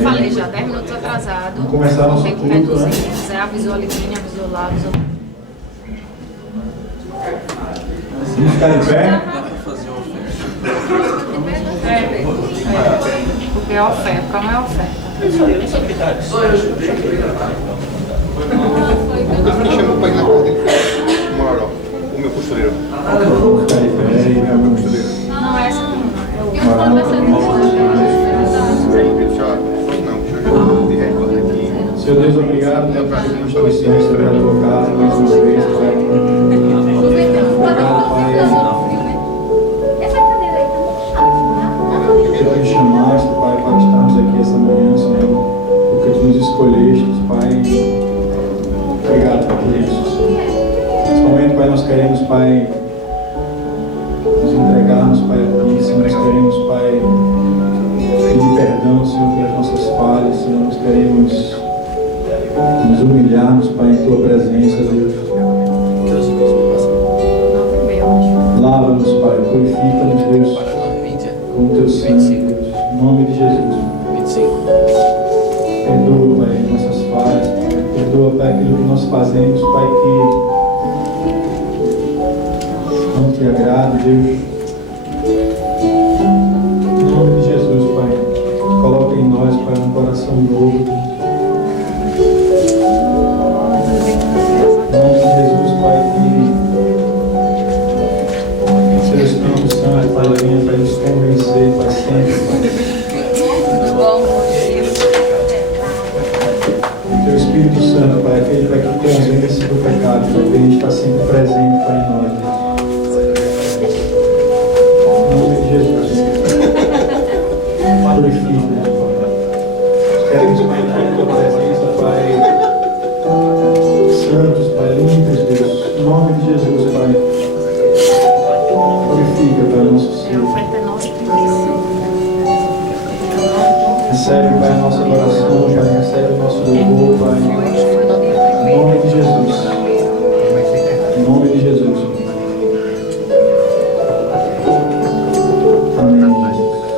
eu falei já, 10 minutos atrasado. Vamos começar nosso tem que culto, reduzir. né? Zé avisou a Livinha, avisou lá, avisou. Vamos ficar de pé? Dá pra fazer uma oferta. Porque é oferta, como é oferta. Me chamou para ir na casa dele. Mora, o meu costureiro. Vamos ficar de pé aí, É o meu costureiro. Não é essa não, é o Já, não, de recorde aqui. Senhor Deus, obrigado pela prazer que nos trouxemos sobre a tua casa mais uma vez, Pai. Obrigado, Pai, porque tu nos chamaste, Pai, para estarmos aqui essa manhã, Senhor, porque tu nos escolheste, Pai. Obrigado por isso. Nesse momento, Pai, nós queremos, Pai, nos entregarmos, Pai, a ti, Senhor, nós queremos, Pai, pedir perdão, Senhor, pelas nossas falhas, Senhor, nós queremos nos humilharmos, Pai, em tua presença, Deus. Lava-nos, Pai, purifica-nos, Deus, com o teu sangue, Deus, em nome de Jesus. 25. Perdoa, Pai, nossas falhas, Pai. Perdoa, Pai, aquilo que nós fazemos, Pai, que não te agrada, Deus. Em nome de Jesus, Pai, coloca em nós, Pai, um coração novo. Em nome de Jesus, Pai, que seu Espírito Santo, Pai, venha, Pai, nos convencer, Pai, sempre, Pai. Teu Espírito Santo, Pai, aquele Pai que convence do pecado, Pai, venha estar sempre presente, Pai, em nós, Deus. Em nome de Jesus. Purifica, Pai. Queremos, Pai, na tua presença, Pai, santos, Pai, limpos, Deus. Em nome de Jesus, Pai. Purifica, Pai, o nosso ser. Recebe, Pai, a nossa oração, Pai, recebe o nosso louvor, Pai. Em nome de Jesus. Em nome de Jesus. Amém, Jesus.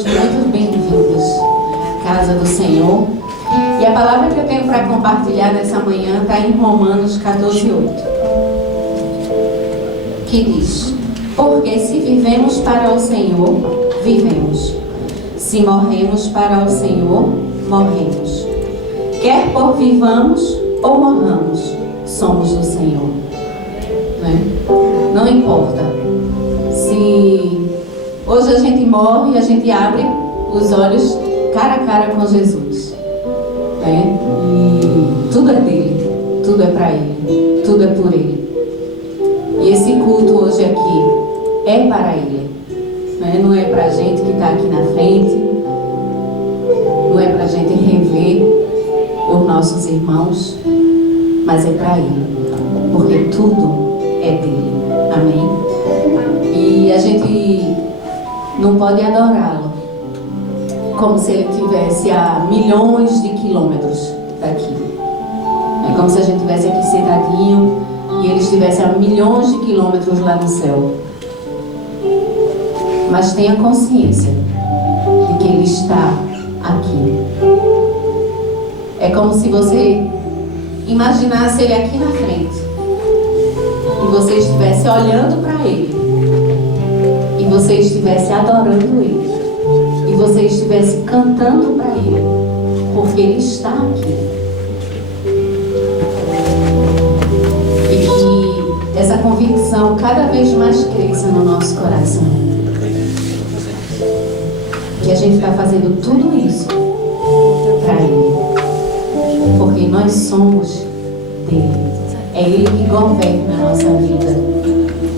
todos muito bem-vindos à casa do Senhor. E a palavra que eu tenho para compartilhar nessa manhã está em Romanos 14:8, que diz: porque se vivemos para o Senhor, vivemos. Se morremos para o Senhor, morremos. Quer por vivamos ou morramos, somos do Senhor. Não importa se hoje a gente morre e a gente abre os olhos cara a cara com Jesus, e tudo é dele, tudo é para ele, tudo é por ele. E esse culto hoje aqui é para ele, não é para a gente que está aqui na frente, não é para a gente rever os nossos irmãos, mas é para ele, porque tudo é dele. Amém? E a gente não pode adorá-lo como se ele estivesse a milhões de quilômetros daqui. É como se a gente estivesse aqui sentadinho e ele estivesse a milhões de quilômetros lá no céu. Mas tenha consciência de que ele está aqui. É como se você imaginasse ele aqui na frente e você estivesse olhando para ele, e você estivesse adorando ele, e você estivesse cantando para ele, porque ele está aqui. E que essa convicção cada vez mais cresça no nosso coração, que a gente está fazendo tudo isso para ele, porque nós somos dele. É ele que governa a nossa vida,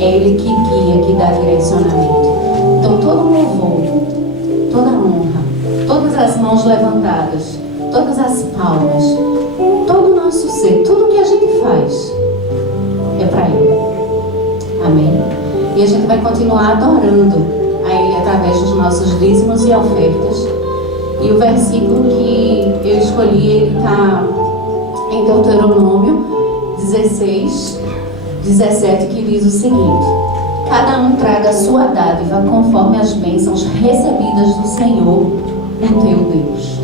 é ele que guia, que dá direcionamento. Então todo louvor, toda honra, todas as mãos levantadas, todas as palmas, todo o nosso ser, tudo que a gente faz é para ele. Amém? E a gente vai continuar adorando a ele através dos nossos dízimos e ofertas. E o versículo que eu escolhi, ele está em Deuteronômio 16, 17, que diz o seguinte: cada um traga a sua dádiva conforme as bênçãos recebidas do Senhor, o teu Deus.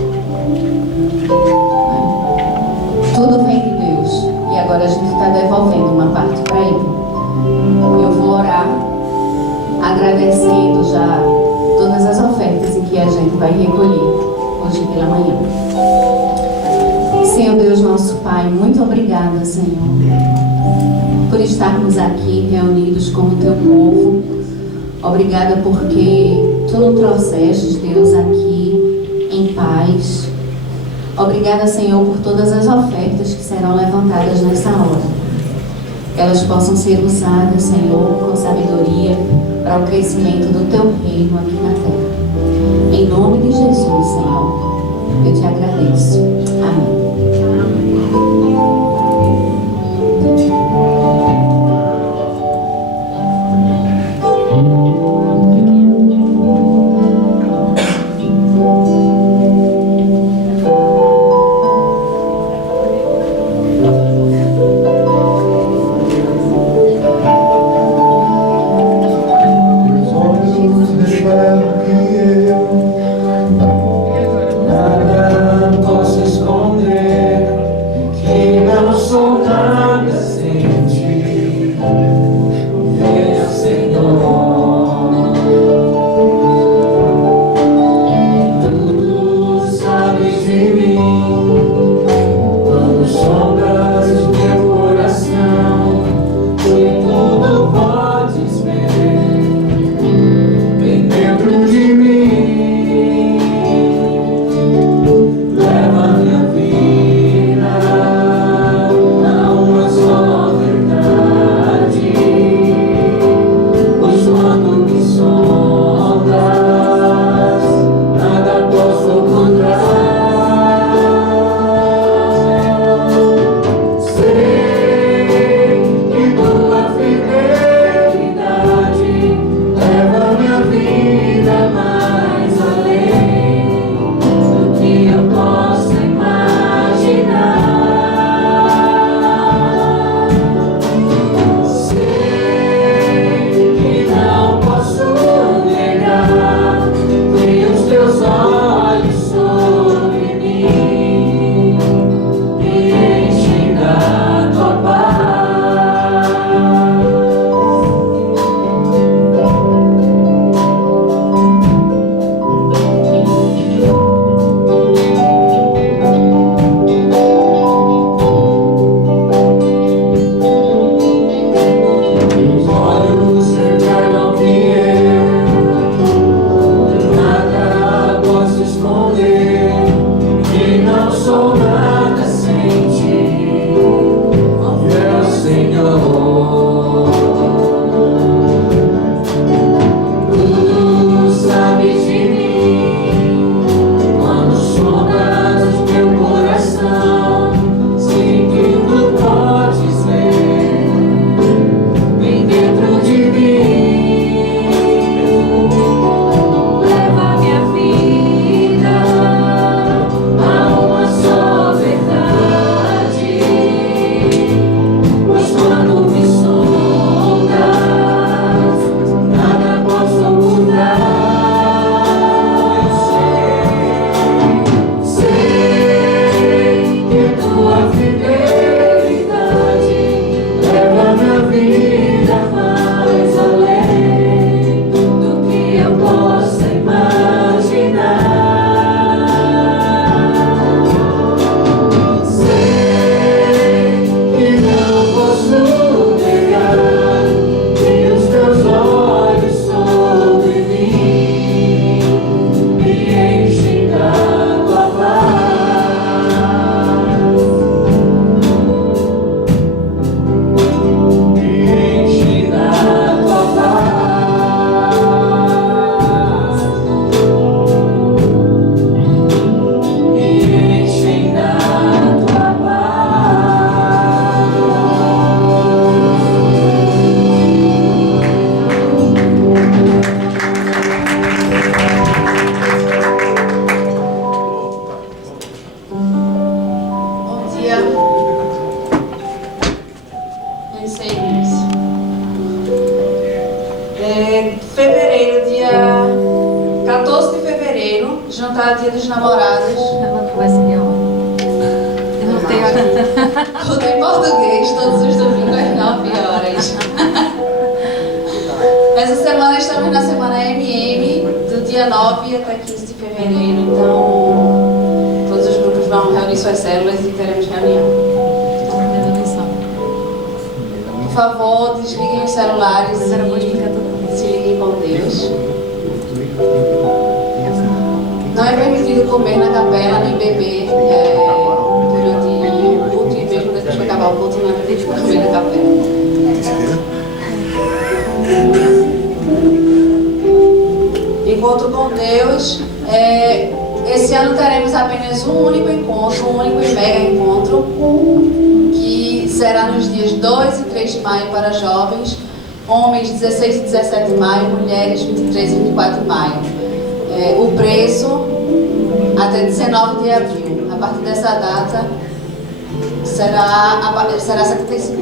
Tudo vem de Deus, e agora a gente está devolvendo uma parte para ele. Eu vou orar agradecendo já todas as ofertas em que a gente vai recolher hoje pela manhã. Senhor Deus, nosso Pai, muito obrigada, Senhor, por estarmos aqui reunidos como teu povo. Obrigada porque tu nos trouxestes, Deus, aqui em paz. Obrigada, Senhor, por todas as ofertas que serão levantadas nessa hora. Elas possam ser usadas, Senhor, com sabedoria para o crescimento do teu reino aqui na terra. Em nome de Jesus, Senhor, eu te agradeço. Amém. Teus olhos revelam que eu jantar Dia dos Namorados. Ela não vai ser aula. Eu não tenho aqui. Tudo em português, todos os domingos às 9 horas. Essa semana estamos na semana MM, do dia 9 até 15 de fevereiro. Então, todos os grupos vão reunir suas células e teremos reunião. Por favor, desliguem os celulares e se liguem com Deus. Não é permitido comer na capela nem beber durante o culto, e mesmo depois que acabar o culto não é permitido comer na capela. Encontro com Deus. Esse ano teremos apenas um único encontro, um único e mega encontro, que será nos dias 2 e 3 de maio para jovens, homens 16 e 17 de maio, mulheres 23 e 24 de maio. O preço até 19 de abril. A partir dessa data será $75.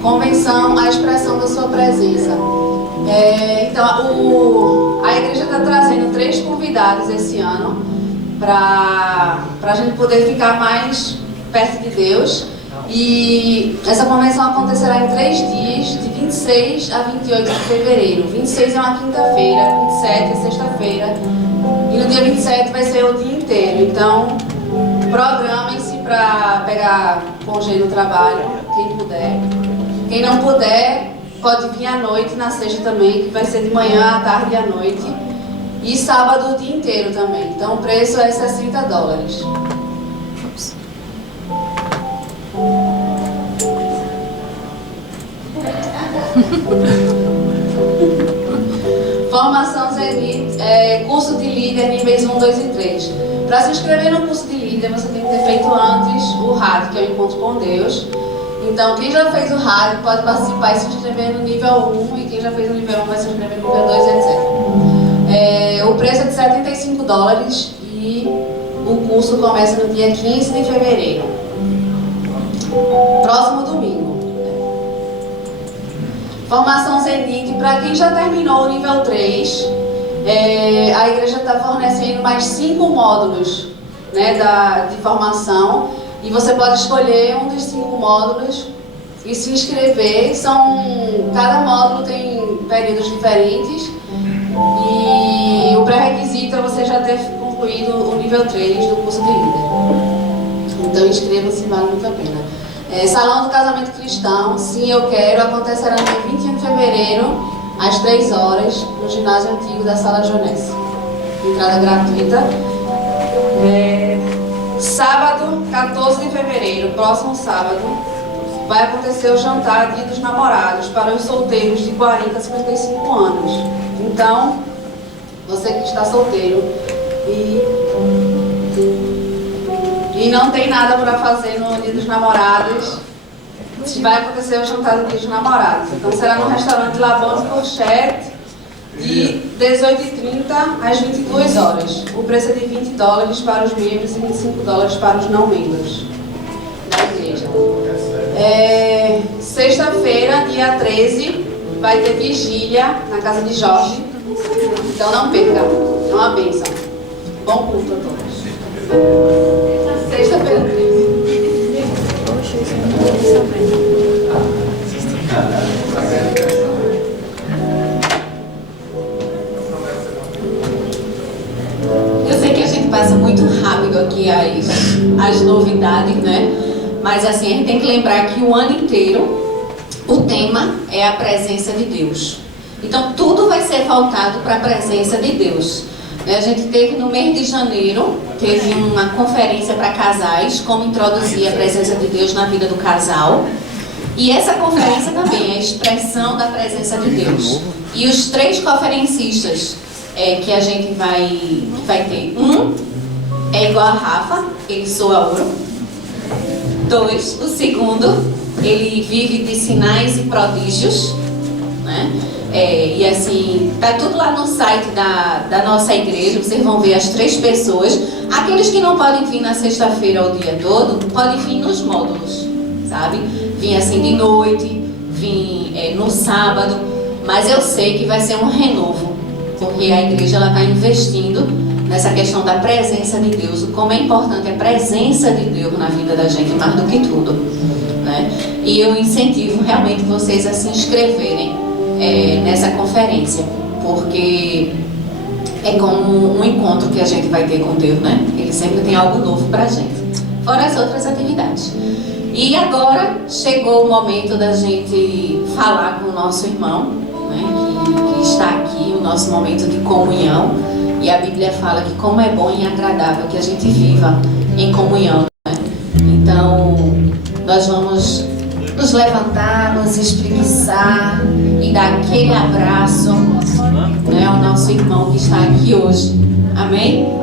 Convenção, a expressão da sua presença. Então, a igreja está trazendo 3 convidados esse ano para a gente poder ficar mais perto de Deus. E essa convenção acontecerá em 3 dias, de 26 a 28 de fevereiro. 26 é uma quinta-feira, 27 é sexta-feira e no dia 27 vai ser o dia inteiro. Então, programem-se para pegar congê no trabalho, quem puder. Quem não puder, pode vir à noite, na sexta também, que vai ser de manhã, à tarde e à noite. E sábado o dia inteiro também. Então o preço é $60. Formação Zenit, curso de líder níveis 1, 2 e 3. Para se inscrever no curso de líder, você tem que ter feito antes o RAD, que é o Encontro com Deus. Então, quem já fez o rádio pode participar e se inscrever no nível 1, e quem já fez o nível 1 vai se inscrever no nível 2, etc. O preço é de $76 e o curso começa no dia 15 de fevereiro. Próximo domingo. Formação Zenit, para quem já terminou o nível 3, a igreja está fornecendo mais 5 módulos, né, de formação. E você pode escolher um dos 5 módulos e se inscrever. Cada módulo tem períodos diferentes. E o pré-requisito é você já ter concluído o nível 3 do curso de líder. Então inscreva-se, vale muito a pena. Salão do Casamento Cristão, Sim Eu Quero, acontecerá no dia 21 de fevereiro, às 3 horas, no ginásio antigo da Sala Jones. Entrada gratuita. Sábado, 14 de fevereiro, próximo sábado, vai acontecer o jantar Dia dos Namorados para os solteiros de 40 a 55 anos. Então, você que está solteiro e não tem nada para fazer no Dia dos Namorados, vai acontecer o jantar do Dia dos Namorados. Então, será no restaurante Labone Pochette, de 18h30 às 22 horas. O preço é de $20 para os membros e $25 para os não membros da igreja. Sexta-feira, dia 13, vai ter vigília na casa de Jorge. Então não perca, é uma bênção. Bom culto a todos. Sexta-feira, 13. Passa muito rápido aqui as novidades, né? Mas assim, a gente tem que lembrar que o ano inteiro o tema é a presença de Deus. Então tudo vai ser voltado para a presença de Deus. A gente teve no mês de janeiro, teve uma conferência para casais, como introduzir a presença de Deus na vida do casal. E essa conferência também é a expressão da presença de Deus. E os 3 conferencistas que a gente vai ter, é igual a Rafa, ele soa ouro. 2, o segundo, ele vive de sinais e prodígios, né? E assim, tá tudo lá no site da nossa igreja, vocês vão ver as 3 pessoas. Aqueles que não podem vir na sexta-feira o dia todo, podem vir nos módulos, sabe? Vir assim de noite, vir no sábado. Mas eu sei que vai ser um renovo, porque a igreja está investindo nessa questão da presença de Deus, como é importante a presença de Deus na vida da gente, mais do que tudo, né? E eu incentivo realmente vocês a se inscreverem nessa conferência, porque é como um encontro que a gente vai ter com Deus, né? Ele sempre tem algo novo pra gente, fora as outras atividades. E agora chegou o momento da gente falar com o nosso irmão, né, que está aqui, o nosso momento de comunhão. E a Bíblia fala que como é bom e agradável que a gente viva em comunhão, né? Então, nós vamos nos levantar, nos espreguiçar e dar aquele abraço, né, ao nosso irmão que está aqui hoje. Amém?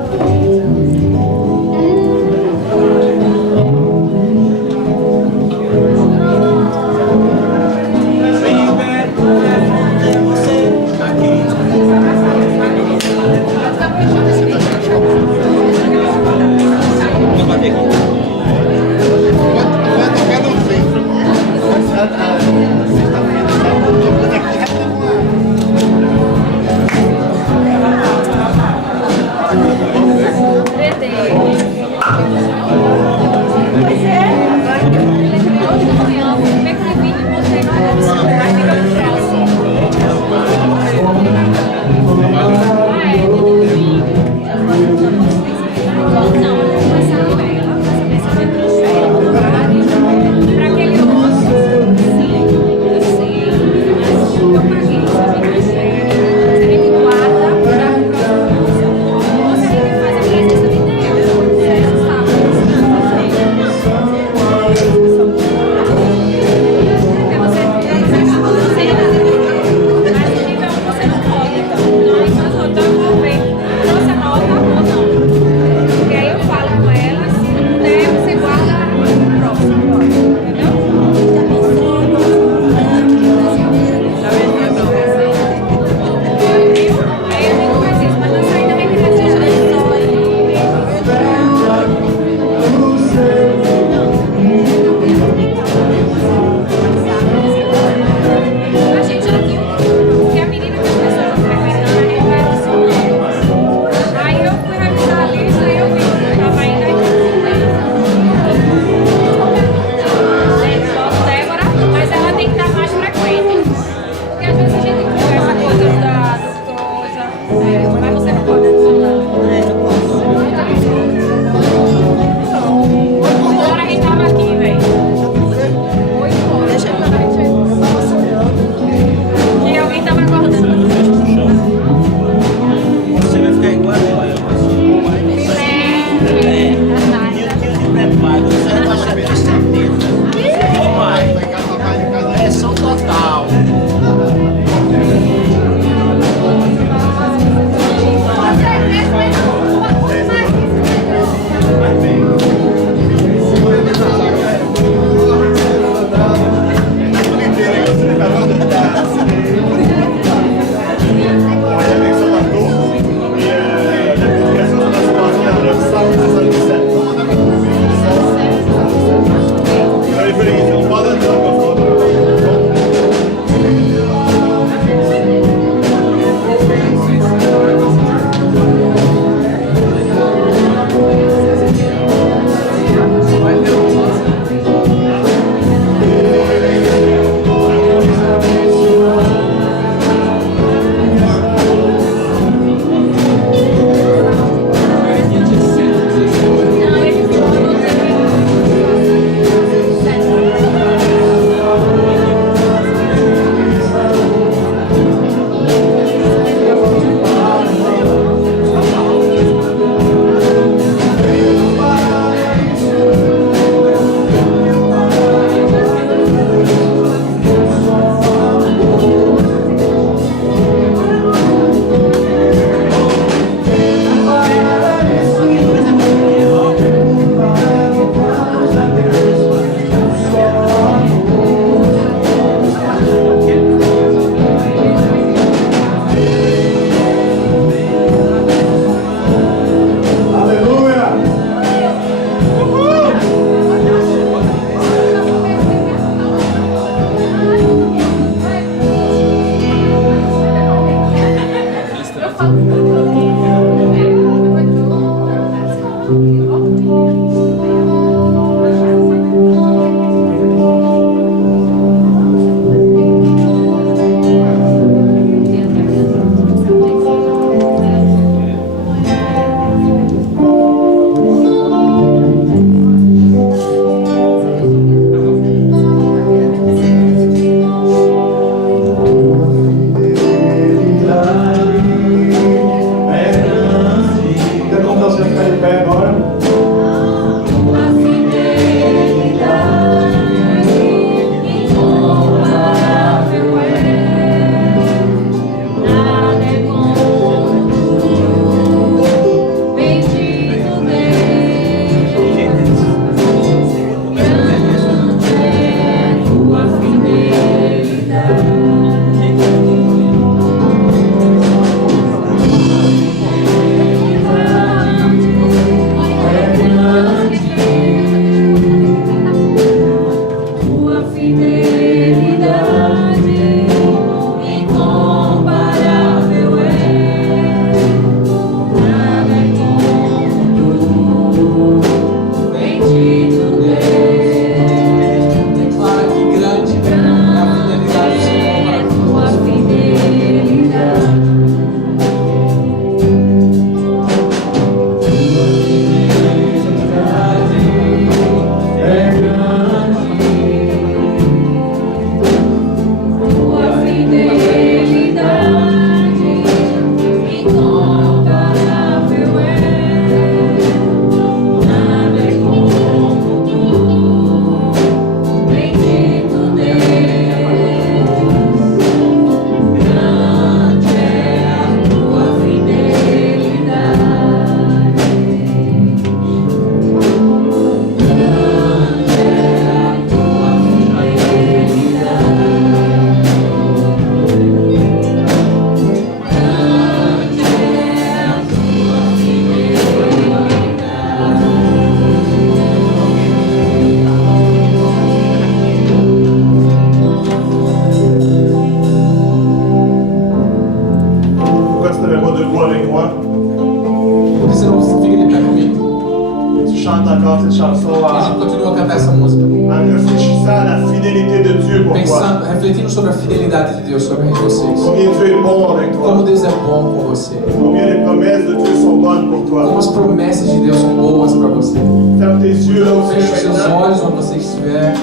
encore cette chanson A gente continua a cantar essa música, en réfléchissant à la fidélité de Dieu pour toi. pensando, refletindo sobre a fidelidade de Deus sobre vocês. Combien Dieu est bon avec Como toi. Deus é bom com você. Combien les promesses de Dieu sont bonnes pour Como toi. as promessas de Deus são boas para você. Ferme tes yeux là où tu Feche os es seus maintenant. olhos onde você estiver.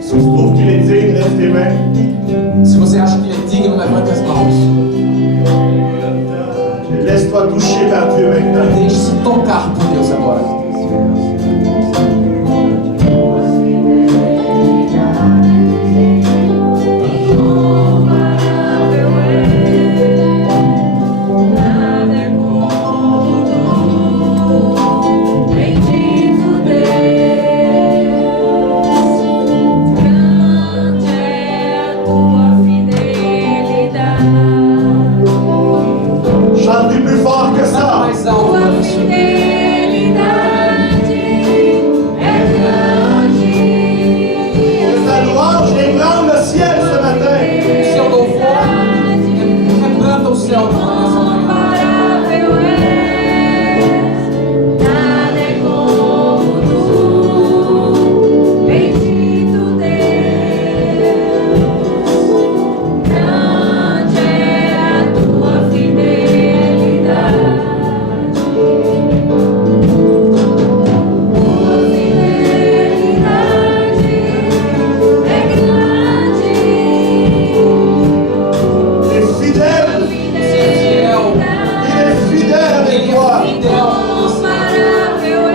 Si tu trouves qu'il est digne, lève tes mains. Se você acha que Ele é digno, levante as mãos. Et laisse-toi toucher par Dieu maintenant. Deixe-se tocar por Deus agora. Chante plus fort que Canta ça. mais alto para isso. Que ta louange ébranle le ciel ce matin. O seu louvor quebranta o céu nessa manhã. Il est fidèle. Você é fiel. Il est fidèle avec Ele toi. é fidel com você.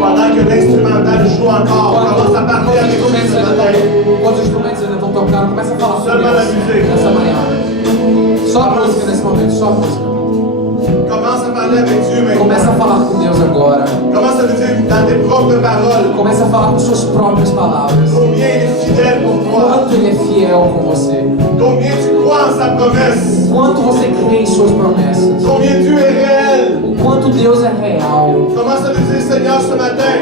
Pendant que l'instrumental joue encore, commence à parler avec lui ce matin. Enquanto os instrumentos ainda estão tocando, começa a falar sobre Seulement la Deus musique. nessa manhã. Só a música nesse momento, só a música. Commence à parler parler avec Dieu Começa a maintenant. falar com Deus agora. Commence à le dire dans tes propres paroles. Começa a falar com suas próprias palavras. Combien il est fidèle pour toi. Quanto Ele é fiel com você. Combien tu crois en sa promesse. Quanto você crê em suas promessas. Combien Dieu est réel. O quanto Deus é real. Commence à le dire, Seigneur, ce matin.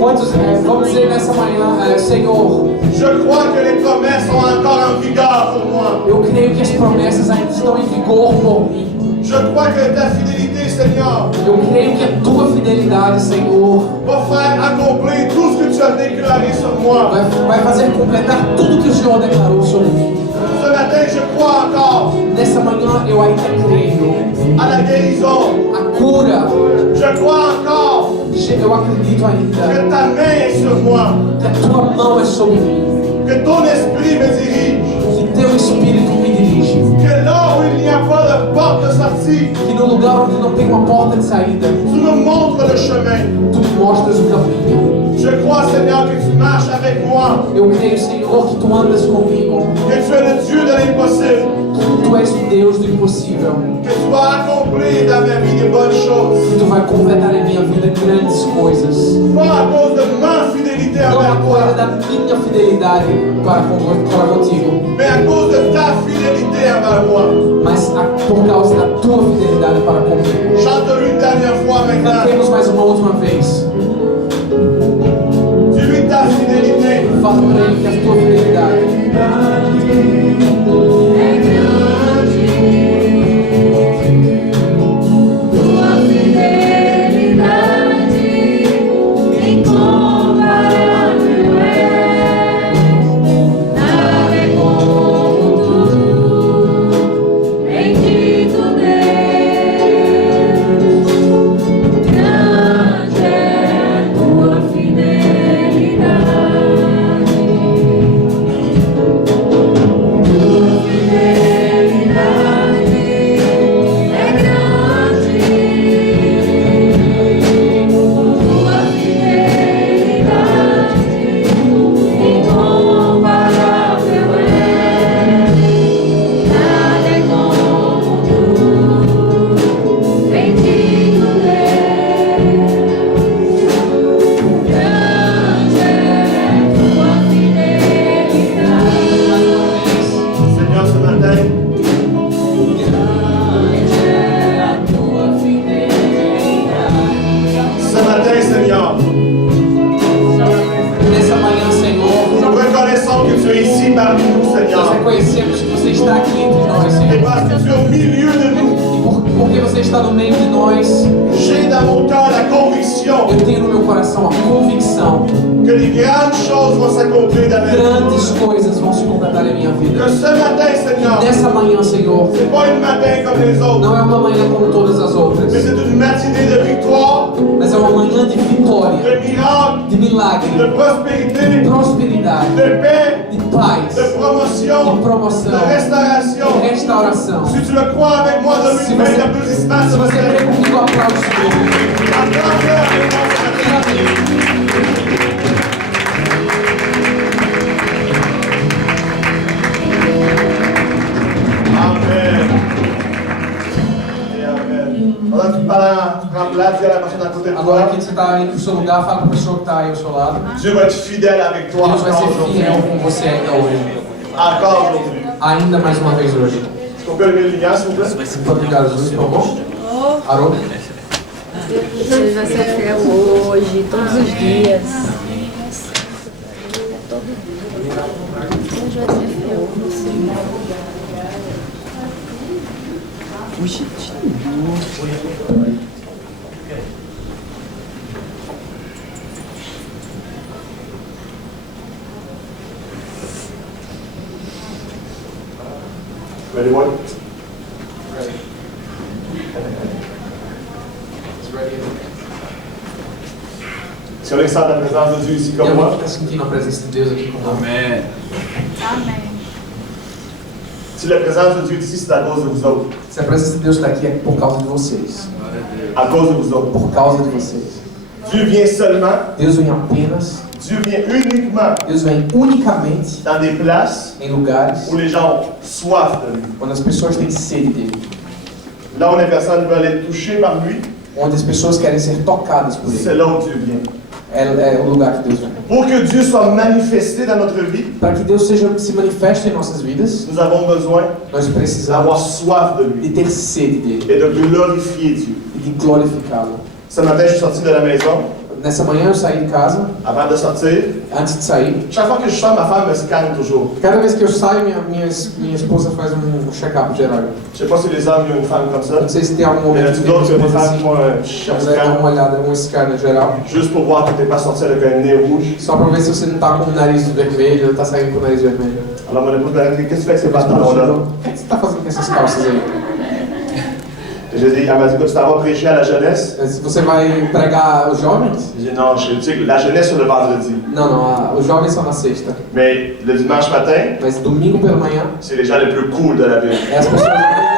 Vamos dizer nessa manhã, Senhor, Je crois que les promesses sont encore en vigueur pour moi. eu creio que as promessas ainda estão em vigor por mim. Je crois que ta fidélité, Seigneur, Eu creio que a tua fidelidade, Senhor, va faire accomplir tout ce que tu as déclaré sur moi. vai fazer completar tudo que o Senhor declarou sobre mim. Ce matin, je crois encore Nessa manhã eu ainda creio. à la guérison. A cura, Je crois encore eu acredito ainda. que ta main est sur moi, Que a tua mão é sobre mim. que ton esprit me dirige, Que teu Espírito me dirige. que là où il n'y a pas de porte de sortie, Que no lugar onde não tem uma porta de saída, tu me montres le chemin. tu me mostras o caminho. Je crois, Seigneur, que tu marches avec moi, Eu creio, Senhor, que tu andas comigo. que tu es le Dieu de l'impossible, Que tu és o Deus do impossível. que tu vas accomplir dans ma vie de bonnes choses. Que tu vai completar em minha vida grandes coisas. Pas à cause de ma fidélité Não a envers coisa toi, da minha fidelidade para contigo, mais à cause de ta fidélité envers moi. mas por causa da tua fidelidade para comigo. Chante-le une dernière fois maintenant. Cantemos mais uma última vez. Dis-lui ta fidélité. Fala para ele que a tua fidelidade reconhecemos que você está aqui entre nós, Senhor. Et parce que tu es au milieu de nous, E porque você está no meio de nós, j'ai dans mon cœur la conviction eu tenho no meu coração a convicção que les grandes choses vont s'accomplir dans ma vie. grandes coisas vão se completar em minha vida. Que ce matin, Seigneur, Nessa manhã, Senhor, c'est pas une matin comme les autres, não é uma manhã como todas as outras, mais c'est une matinée de victoire, mas é uma manhã de vitória, de miracle, de milagre, de de prospérité, prosperidade, de paix, de paz, de promotion, de promoção, de restauration. de restauração. Si tu le crois avec moi, donne-lui une main d'applaudissement Se ce você crê matin. comigo, aplaude o Senhor. Applaudis-le avec moi ce matin. Amen. Et amen. Pendant que tu prends place, dis à la personne à côté de Agora toi, que você está indo para o seu lugar, fala para a pessoa que está aí ao seu lado. Dieu va être fidèle avec toi Deus vai encore ser aujourd'hui. fiel com você ainda hoje. Encore aujourd'hui. Ainda mais uma vez hoje. Est-ce qu'on peut lever le lumière, s'il vous plaît? Pode ligar as luzes, por favor? Parou? Deus vai ser fiel hoje, todos os dias. Deus vai ser fiel com você. Ready, one? Si on est sans la présence de Dieu ici E comme alguém moi, que está sentindo a presença de Deus aqui conosco? Amém. si la présence de Dieu est ici, c'est à cause de vous autres. Se a presença de Deus está aqui é por causa de vocês. À cause de vous autres. Por causa de vocês. Dieu vient seulement, Deus vem apenas, Dieu vient uniquement Deus vem unicamente dans des places em lugares où les gens ont soif de lui. quando as pessoas têm sede dele. là où les personnes veulent être touchées par lui, onde as pessoas querem ser tocadas por c'est Ele. là où Dieu vient. É o lugar que Deus vem. Pour que Dieu soit manifesté dans notre vie, Para que Deus se manifeste em nossas vidas, nous avons besoin nós d'avoir precisamos soif de lui de ter sede dele et de glorifier Dieu. e de glorificá-lo. Ce matin, je suis sorti de la maison. Nessa manhã eu saí de casa, Avant de sortir, antes de sair. chaque fois que je sors, ma femme me scanne toujours. Cada vez que eu saio, minha esposa faz check-up geral. Je sais pas si les hommes ont une femme comme ça. Não sei se tem algum Mais il y en momento a que d'autres qui ont des esposa femmes assim, qui font un a mulher dá scan uma olhada, scanner geral, juste pour voir que tu n'es pas sorti avec un nez rouge. só pra ver se você não tá com o nariz vermelho ou tá saindo com o nariz vermelho. Alors mon épouse m'a dit, qu'est-ce que tu fais avec ces pantalons-là? O que você tá fazendo com essas calças aí? J'ai dit, elle m'a dit, tu t'en vas prêcher à la jeunesse? Se você vai pregar os jovens? J'ai dit, non, je dis la jeunesse sur le vendredi. Não, os jovens são na sexta. Mais le dimanche matin, Mas domingo pela manhã, c'est les gens les plus cool de la ville. é as pessoas mais legais.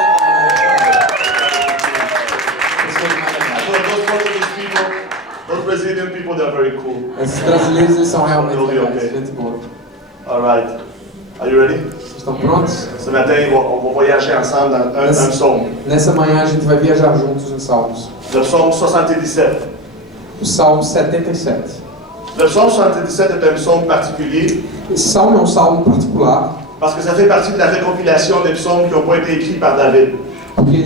Those Brazilian people, they're very cool. Esses brasileiros, eles são realmente They'll be legais, okay. gente boa. All right. Are you ready? Vocês estão prontos? Ce matin, on va voyager ensemble dans un psaume. Nessa manhã a gente vai viajar juntos em Salmos. Le psaume 77. O Salmo 77. Le psaume 77 est un psaume particulier Esse salmo é um salmo particular, parce que ça fait partie de la récompilation des psaumes qui n'ont pas été écrits par David, porque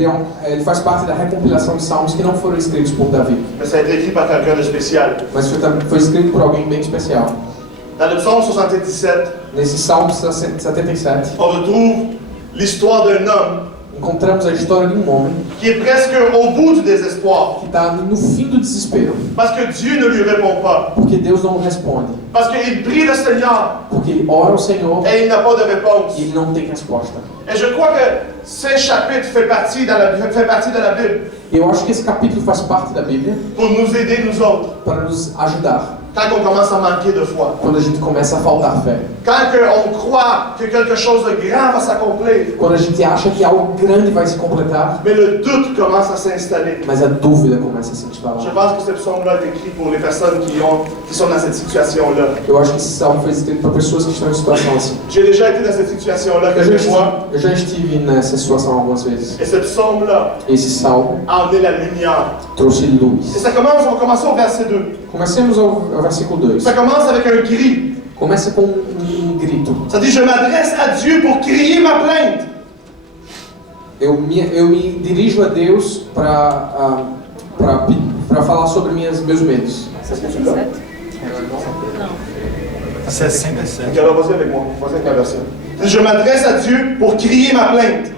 ele faz parte da recompilação de salmos que não foram escritos por Davi, mais ça a été écrit par quelqu'un de spécial. mas foi escrito por alguém bem especial. Dans le psaume 77, Nesse Salmo 77, on retrouve l'histoire d'un homme encontramos a história de um homem qui est presque au bout du désespoir, que está no fim do desespero, parce que Dieu ne lui répond pas, porque Deus não responde, parce qu'il prie le Seigneur porque ele ora ao Senhor et il n'a pas de réponse. e ele não tem resposta. Et je crois que ce chapitre fait partie de la Bible E eu acho que esse capítulo faz parte da Bíblia pour nous aider, nous autres, para nos ajudar quand on commence à manquer de foi. quando a gente começa a faltar fé. Quand on croit que quelque chose de grand va s'accomplir, Quando a gente acha que algo grande vai se completar, mais le doute commence à s'installer. mas a dúvida começa a se Je instalar. pense que ce psaume-là est écrit pour les personnes qui sont dans cette situation-là. Eu acho que esse salmo foi escrito para pessoas que estão em situação assim. J'ai déjà été dans cette situation-là quelques fois, Eu já estive nessa situação algumas vezes. et ce psaume-là Esse salmo a emmené la lumière. trouxe Et luz. ça commence, on va commencer au verset 2. Comecemos ao versículo 2. Ça commence avec un cri. Começa com grito. Ça dit, je m'adresse à Dieu pour crier ma plainte. Eu me dirijo a Deus para falar sobre meus medos. Est-ce que tu l'as? 67. Ok, alors vas-y avec moi. Vas-y avec ma version. Ça dit, je m'adresse à Dieu pour crier ma plainte.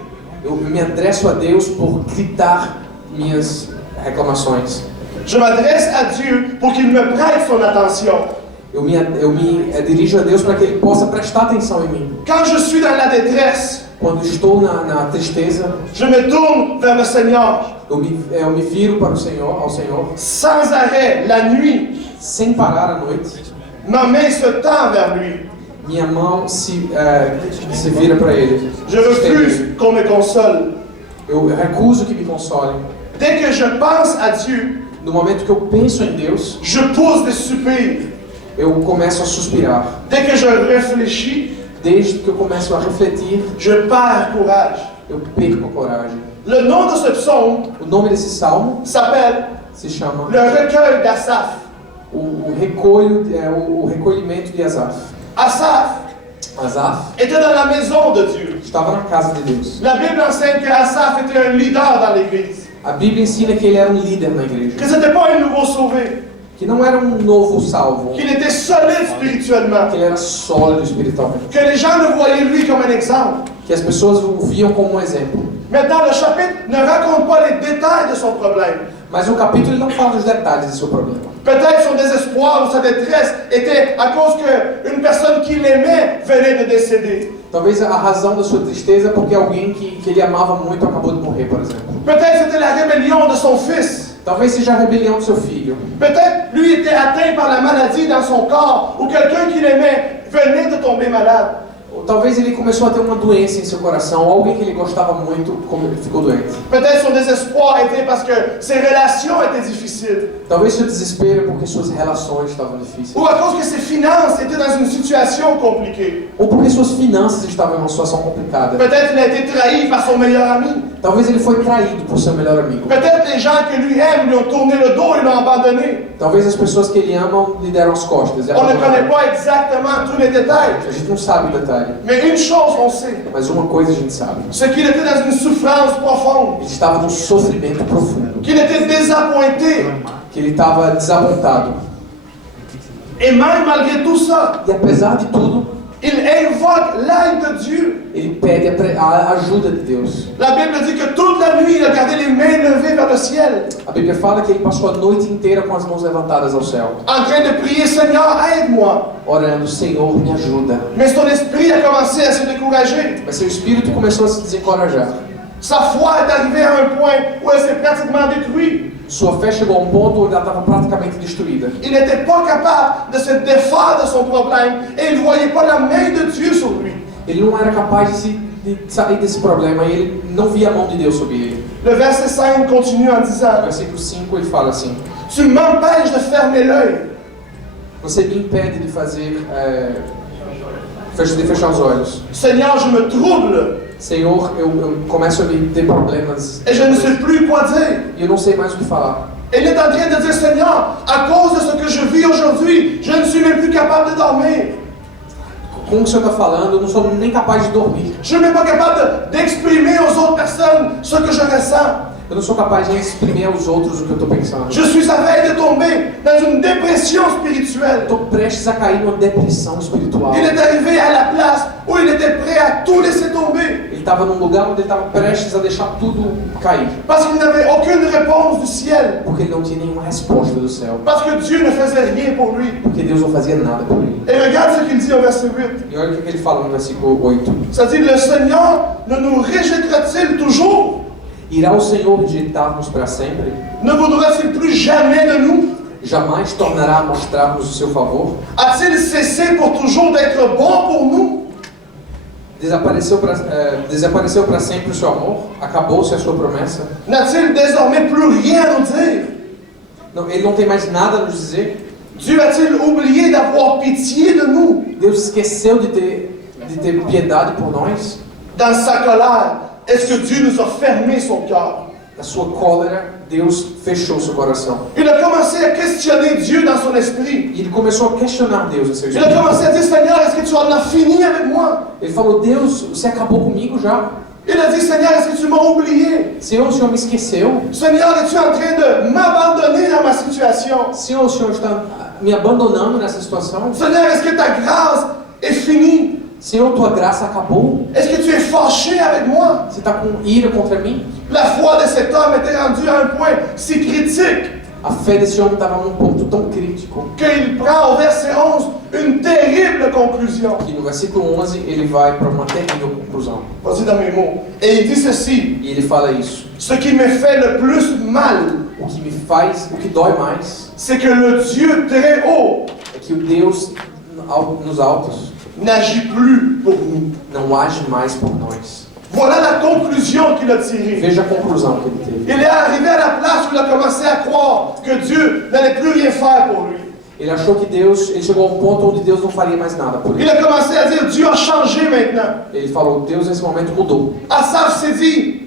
Eu me adresso a Deus por gritar minhas reclamações. Je m'adresse à Dieu pour qu'il me prête son attention. Eu me dirijo a Deus para que Ele possa prestar atenção em mim. Quand je suis dans la détresse, Quando estou na tristeza, je me tourne vers le Seigneur. eu me viro para ao Senhor, Sans arrêt, la nuit, sem parar à noite. ma main se tend vers lui. Minha mão se vira para Ele. Je refuse qu'on me console. Eu recuso que me console. Dès que je pense à Dieu, No momento que eu penso em Deus, je pousse des soupirs. eu começo a suspirar. Dès que je réfléchis, Desde que eu começo a refletir, je perds courage. eu perco a coragem. Le nom de ce psaume O nome desse salmo s'appelle se chama le recueil d'Asaph. o recolhimento de Asaf. Asaph Asaf était dans la maison de Dieu. estava na casa de Deus. La Bible enseigne que Asaph était un leader dans l'église. A Bíblia ensina que ele era um líder na igreja, Que ce n'était pas un nouveau sauvé. que não era um novo salvo, Qu'il était solide spirituellement. que ele era sólido espiritualmente, Que les gens le voyaient lui comme un exemple. que as pessoas o viam como um exemplo. Maintenant, le chapitre ne raconte pas les détails de son problème. Mas o capítulo ele não fala dos detalhes do seu problema. Peut-être son désespoir ou sa détresse était à cause qu'une personne qu'il aimait venait de décéder. Talvez a razão da sua tristeza é porque alguém que ele amava muito acabou de morrer, por exemplo. Peut-être c'était la rébellion de son fils. Talvez seja a rebelião do seu filho. Peut-être lui était atteint par la maladie dans son corps ou quelqu'un qu'il aimait venait de tomber malade. Ou talvez ele começou a ter uma doença em seu coração, alguém que ele gostava muito ficou doente. Peut-être son désespoir était parce que ses relations étaient difficiles. Talvez seu desespero é porque suas relações estavam difíceis. Ou à cause que ses finances étaient dans une situation compliquée. Ou porque suas finanças estavam em uma situação complicada. Peut-être il a été trahi par son meilleur ami. Talvez ele foi traído por seu melhor amigo. Peut-être les gens que lui aime lui ont tourné le dos et l'ont abandonné. Talvez as pessoas que ele ama lhe deram as costas. On ne connaît pas exactement tous les détails. A gente não sabe o detalhe. Mais une chose on sait, Mas uma coisa a gente sabe. c'est qu'il était dans une souffrance profonde. Ele estava num sofrimento profundo. Qu'il était désappointé. Que ele estava desapontado. Et même malgré tout ça, E apesar de tudo, il invoque l'aide de Dieu. ele pede a ajuda de Deus. La Bible dit que toute la nuit, il a gardé les mains levées vers le ciel, A Bíblia fala que ele passou a noite inteira com as mãos levantadas ao céu, en train de prier, Seigneur, aide-moi. orando, Senhor, me ajuda. Mais son esprit a commencé à se décourager. Mas seu espírito começou a se desencorajar. Sa foi est arrivée à un point où elle s'est pratiquement détruite. Sua fé chegou a um ponto onde ela estava praticamente destruída. Il n'était pas capable de se défaire de son problème et il ne voyait pas la main de Dieu sur lui. Ele não era capaz de sair desse problema e ele não via a mão de Deus sobre ele. Le verset 5 continue en No disant, versículo 5 ele fala assim: tu m'empêches de fermer l'œil. Você me impede de fazer, de fechar os olhos. Seigneur, je me trouble Senhor, eu começo a ter problemas et je ne sais plus quoi dire. e eu não sei mais o que falar. Il est en train de dire, Seigneur, à cause de ce que je vis aujourd'hui, je ne suis même plus capable de dormir. Com o que o Senhor está falando, eu não sou nem capaz de dormir. Je ne suis même pas capable d'exprimer aux autres personnes ce que je ressens. Eu não sou capaz de exprimir aos outros o que eu estou pensando. Je suis à veille de tomber dans une dépression spirituelle. Estou prestes a cair numa depressão espiritual. Il est arrivé à la place où il était prêt à tout laisser tomber. Ele estava num lugar onde ele estava prestes a deixar tudo cair. Parce qu'il n'avait aucune réponse du ciel. Porque ele não tinha nenhuma resposta do céu. Parce que Dieu ne faisait rien pour lui. Porque Deus não fazia nada por ele. Et regarde ce qu'il dit au verset 8. E olha o que ele fala no versículo 8. Ça dit, le Seigneur ne nous rejettera-t-il toujours? Irá o Senhor rejeitar-nos para sempre? Ne voudra-t-il plus jamais de nous? Jamais tornará a mostrar-nos o seu favor? A-t-il cessé pour toujours d'être bon pour nous? Desapareceu para sempre o seu amor? Acabou-se a sua promessa? N'a-t-il désormais plus rien à nous dire? Não, ele não tem mais nada a nos dizer? Dieu a-t-il oublié d'avoir pitié de nous? Deus esqueceu de ter piedade por nós? Dans sa colère, est-ce que Dieu nous a fermé son cœur? Na sua cólera, Deus fechou seu coração. Il a commencé à questionner Dieu dans son esprit. E ele começou a questionar Deus em seu Il a espírito. commencé à dire, Seigneur, est-ce que tu en as fini avec moi? Ele falou: Deus, você acabou comigo já? Il a dit, Seigneur, est-ce que tu m'as oublié? Senhor, o Senhor me esqueceu? Seigneur, es-tu en train de m'abandonner dans ma situation? Senhor, o Senhor está me abandonando nessa situação? Seigneur, est-ce que ta grâce est finie? Senhor, tua graça acabou? Est-ce que tu es fâché avec moi? Você está com ira contra mim? La foi de cet homme était rendue à un point si critique A fé desse homem estava num ponto tão crítico qu'il prend au verset 11 une terrible conclusion. que no versículo 11 ele vai para uma terrível conclusão. Voici dans mes mots. Et il dit ceci, E ele fala isso: ce qui me fait le plus mal, o que dói mais c'est que le Dieu très haut é que o Deus nos altos n'agit plus pour nous. não age mais por nós. Voilà la conclusion qu'il a tirée. Veja a conclusão que ele teve. Il est arrivé à la place où il a commencé à croire que Dieu n'allait plus rien faire pour lui. Ele achou que ele chegou a um ponto onde Deus não faria mais nada por Il ele. a commencé à dire, Dieu a changé maintenant. Ele falou: Deus nesse momento mudou. Asaph s'est dit,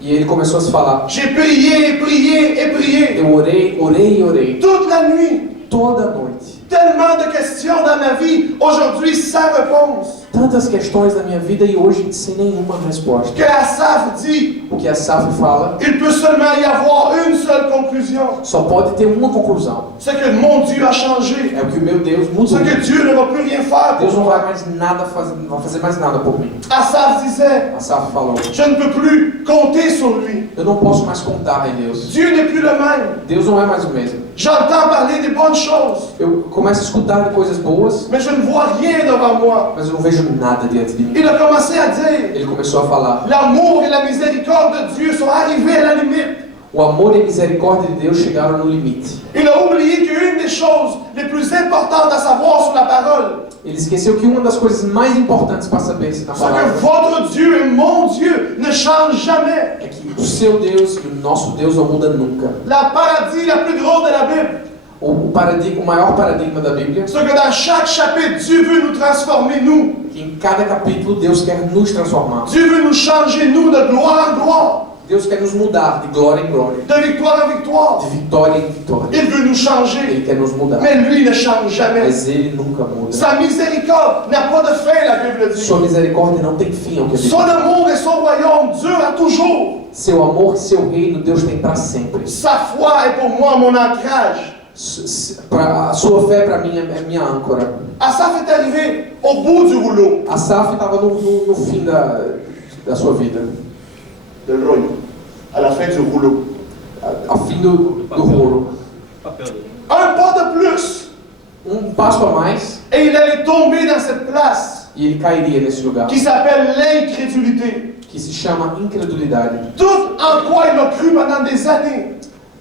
E ele começou a se falar: j'ai prié, prié et prié. eu orei, orei e orei Toute la nuit. toda noite. Tellement de questions dans ma vie, aujourd'hui sans réponse. Tantas questões na minha vida e hoje sem nenhuma resposta. Que Asaph dit, O que a Safra fala il peut seulement y avoir une seule conclusion. só pode ter uma conclusão. C'est que mon Dieu a changé. É o que o meu Deus mudou. C'est que Dieu ne va plus rien faire Deus pour não vai moi. mais nada fazer, não vai fazer mais nada por mim. Asaph disait, A Safra falou: je ne peux plus compter sur lui. eu não posso mais contar em Deus. Dieu n'est plus le même. Deus não é mais o mesmo. J'entends parler des bonnes choses, Eu começo a escutar de coisas boas, mais je ne vois rien devant moi. mas eu não vejo nada diante de mim. Il a commencé à dire, Ele começou a falar: l'amour et la miséricorde de Dieu sont arrivés à la limite. o amor e a misericórdia de Deus chegaram no limite. Il a oublié qu'une des choses les plus importantes à savoir sur la parole, Ele esqueceu que uma das coisas mais importantes para saber se na c'est que palavra votre Dieu et mon Dieu ne changent jamais. é que o seu Deus e o nosso Deus não muda nunca. La paradis la plus grande de la Bible, O maior paradigma da Bíblia c'est que dans chaque chapitre, Dieu veut nous transformer, nous. é que em cada capítulo Deus quer nos transformar. Dieu veut nous changer, nous, de gloire en gloire, Deus quer nos mudar de glória em glória, de victoire en victoire. de vitória em vitória. Il veut nous changer, Ele quer nos mudar, mais lui ne change jamais. mas Ele nunca muda. Sa miséricorde n'a pas de fin, la Bible dit. Sua misericórdia não tem fim, é o que a Bíblia Son diz. amour et son royaume durent toujours. Seu amor e seu reino Deus tem para sempre. Sa foi est pour moi mon ancrage. A sua fé para mim é minha âncora. Asaph est arrivé au bout du rouleau. Asaf estava no fim da sua vida, De l'œil, à la fin du rouleau. ao fim do rolo. Un pas de plus, Passo a mais et il allait tomber dans cette place e ele cairia nesse lugar, qui s'appelle l'incrédulité. que se chama incredulidade. Tout en quoi il a cru pendant des années,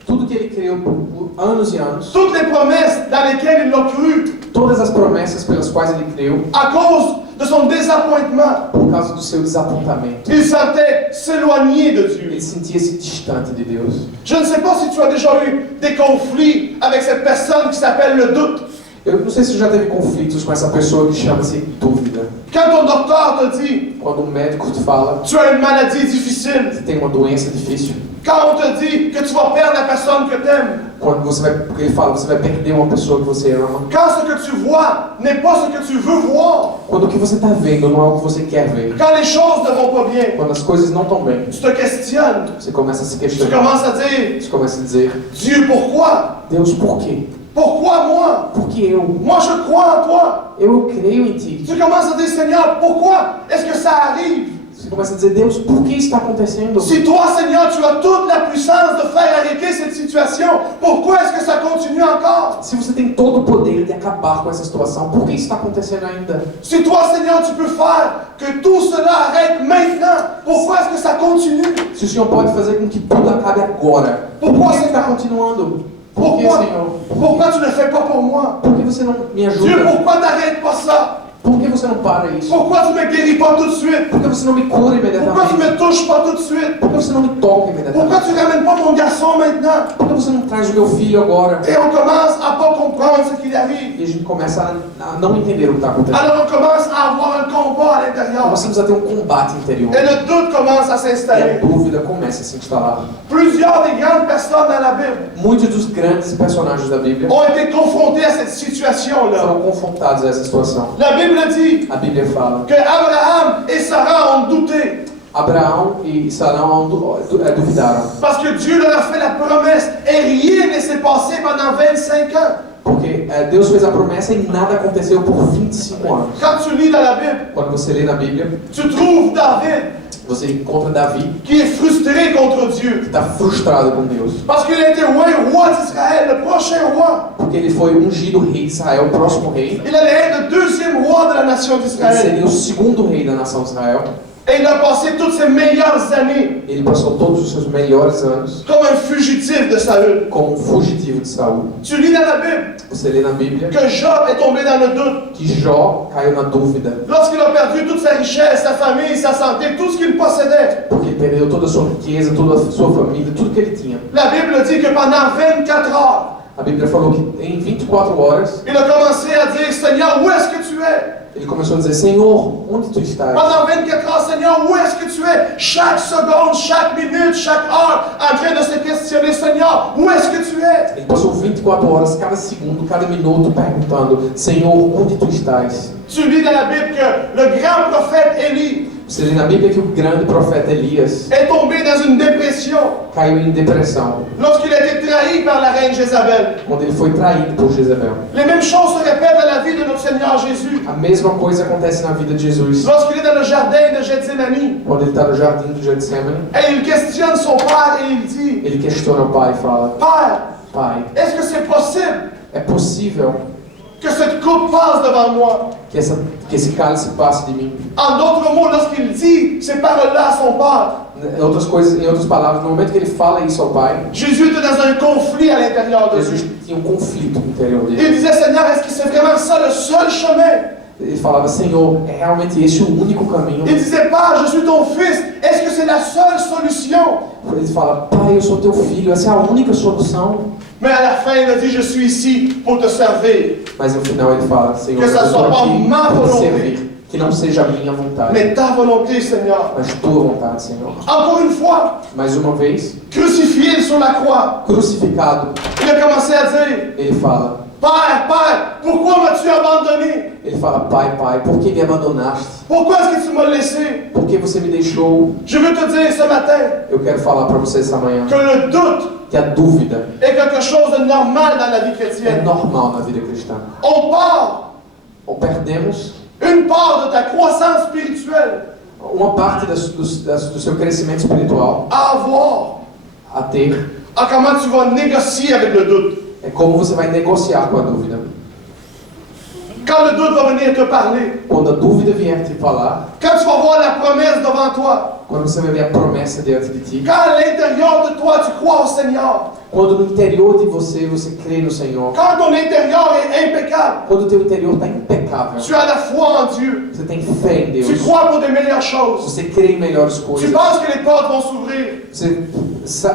Tudo que ele creu por anos e anos, toutes les promesses dans lesquelles il a cru, todas as promessas pelas quais ele creu, à cause de son désappointement, por causa do seu desapontamento, il sentait s'éloigner de Dieu. ele sentia-se distante de Deus. Je ne sais pas si tu as déjà eu des conflits avec cette personne qui s'appelle le doute. Eu não sei se já teve conflitos com essa pessoa que chama-se dúvida. Quand ton docteur te dit, Quando um médico te fala tu as une maladie difficile, que tem uma doença difícil, quand on te dit que tu vas perdre la personne que tu aimes, quando porque ele fala você vai perder uma pessoa que você ama, quand ce que tu vois n'est pas ce que tu veux voir, quando o que você está vendo não é o que você quer ver, quand les choses ne vont pas bien, quando as coisas não estão bem, tu te questionnes, você começa a se tu questionar, commences à dire, você começa a dizer: Dieu, pourquoi? Deus, por quê? Pourquoi moi? Por que eu? Moi je crois en toi. Eu creio em ti. Tu commences à dire, Seigneur, pourquoi est-ce que ça arrive? Você começa a dizer: Deus, por que isso está acontecendo? Si toi, Seigneur, tu as toute la puissance de faire arrêter cette situation, pourquoi est-ce que ça continue encore? Se você tem todo o poder de acabar com essa situação, por que isso está acontecendo ainda? Si toi, Seigneur, tu peux faire que tout cela arrête maintenant, pourquoi est-ce que ça continue? Se o Senhor pode fazer com que tudo acabe agora, por que isso está continuando? Por que, Senhor? Pourquoi tu ne fais pas pour moi? Por que você não me Dieu, ajuda? pourquoi t'arrêtes pas ça? Por que você não para isso? Pourquoi tu me guéris pas tout de suite? Por que você não me cura Pourquoi tu imediatamente? me touches pas tout de suite? Por que você não me toca Pourquoi imediatamente? tu ramènes pas mon garçon maintenant? Por que você não traz o meu filho agora? Et on commence à pas comprendre ce qui arrive. E a gente começa a não entender o que está acontecendo. Alors on commence à avoir un combat à l'intérieur. Começamos a ter um combate interior. Et le doute commence à E a s'installer. dúvida começa a se instalar. Plusieurs des grandes personnes dans la Bible Muitos dos grandes personagens da Bíblia ont été confrontés à cette situation-là. foram confrontados a essa situação. La Bible dit A Bíblia fala: que Abraham et Sarah ont douté Abraão e Sarão duvidaram, parce que Dieu leur a fait la promesse et rien ne s'est passé pendant 25 ans. porque Deus fez a promessa e nada aconteceu por 25 anos. Quand tu lis dans la Bible, Quando você lê na Bíblia, tu trouves David você encontra Davi qui est frustré contre Dieu que está frustrado com Deus, parce qu'il a été roi d'Israël, le prochain roi. porque ele foi ungido rei de Israel, o próximo rei. Il allait être le deuxième roi de la nation Ele d'Israël. seria o segundo rei da nação de Israel. Et il a passé toutes ses meilleures années Ele passou todos os seus melhores anos comme un fugitif de Saül. como um fugitivo de Saul. Tu lis dans la Bible Você lê na Bíblia que Job est tombé dans le doute. que Jó caiu na dúvida, Lorsqu'il a perdu toute sa richesse, sa famille, sa santé, tout ce qu'il possédait. porque ele perdeu toda a sua riqueza, toda a sua família, tudo que ele tinha. La Bible dit que pendant 24 heures, A Bíblia falou que em 24 horas il a commencé à dire, Seigneur, où est-ce que tu es? ele começou a dizer: Senhor, onde tu estás? Pendant 24 heures, Seigneur, où est-ce que tu es? Chaque seconde, chaque minute, chaque heure, en train de se questionner, Seigneur, où est-ce que tu es? Ele passou 24 horas, cada segundo, cada minuto, perguntando: Senhor, onde tu estás? Tu lis dans la Bible que le grand prophète Élie Você lê na Bíblia que o grande profeta Elias est tombé dans une dépression caiu em depressão lorsqu'il a été trahi par la reine Jézabel. quando ele foi traído por Jezebel. Les mêmes choses se répètent dans la vie de notre Seigneur Jésus. A mesma coisa acontece na vida de Jesus. Lorsqu'il est dans le jardin de Gethsémani, Quando ele está no jardim do Getsemane, et il questionne son père et il dit, ele questiona o pai e fala: Père, Pai, est-ce que c'est possible é possível que cette coupe passe devant moi? que esse cálice passe de mim? En d'autres mots, lorsqu'il dit ces paroles-là à son père, Em outras palavras, no momento que ele fala isso ao Pai, Jésus était dans un conflit à l'intérieur de Jesus lui. tinha um conflito no interior Il dele. disait, Seigneur, est-ce que c'est vraiment ça le seul chemin? Ele falava, Senhor, é realmente esse o único caminho? Il disait pas, je suis ton fils, est-ce que c'est la seule solution? Ele fala, Pai, eu sou teu filho, essa é a única solução. Mais à la fin, il a dit, je suis ici pour te servir. Mas no final ele fala, Senhor, Que eu essa estou sua aqui má para te volonté. servir. Que não seja a minha vontade, Mais ta volonté, Seigneur. mas tua vontade, Senhor. Encore une fois, Mais uma vez, crucifié sur la croix, crucificado, il a commencé à dire, ele fala, Père, Père, pourquoi m'as-tu abandonné? ele fala, Pai, Pai, por que me abandonaste? Pourquoi est-ce que tu m'as laissé? Por que você me deixou? Je veux te dire ce matin Eu quero falar para você essa manhã que le doute que a dúvida est quelque chose de normal dans la vie é chrétienne. normal na vida cristã. On part Ou perdemos une part de ta croissance spirituelle uma parte do seu crescimento espiritual à avoir a ter. à comment tu vas négocier avec le doute. É como você vai negociar com a dúvida. Quand le doute va venir te parler, Quando a dúvida vier te falar, quand tu vas voir la promesse devant toi, quando você vai ver a promessa diante de ti, quand à l'intérieur de toi tu crois au Seigneur, quando no interior de você crê no Senhor, quand ton intérieur est impeccable, quando o teu interior está impecável, tu as la foi en Dieu, você tem fé em tu Deus, crois pour des meilleures choses, você crê em melhores tu coisas, penses que les portes vão s'ouvrir, você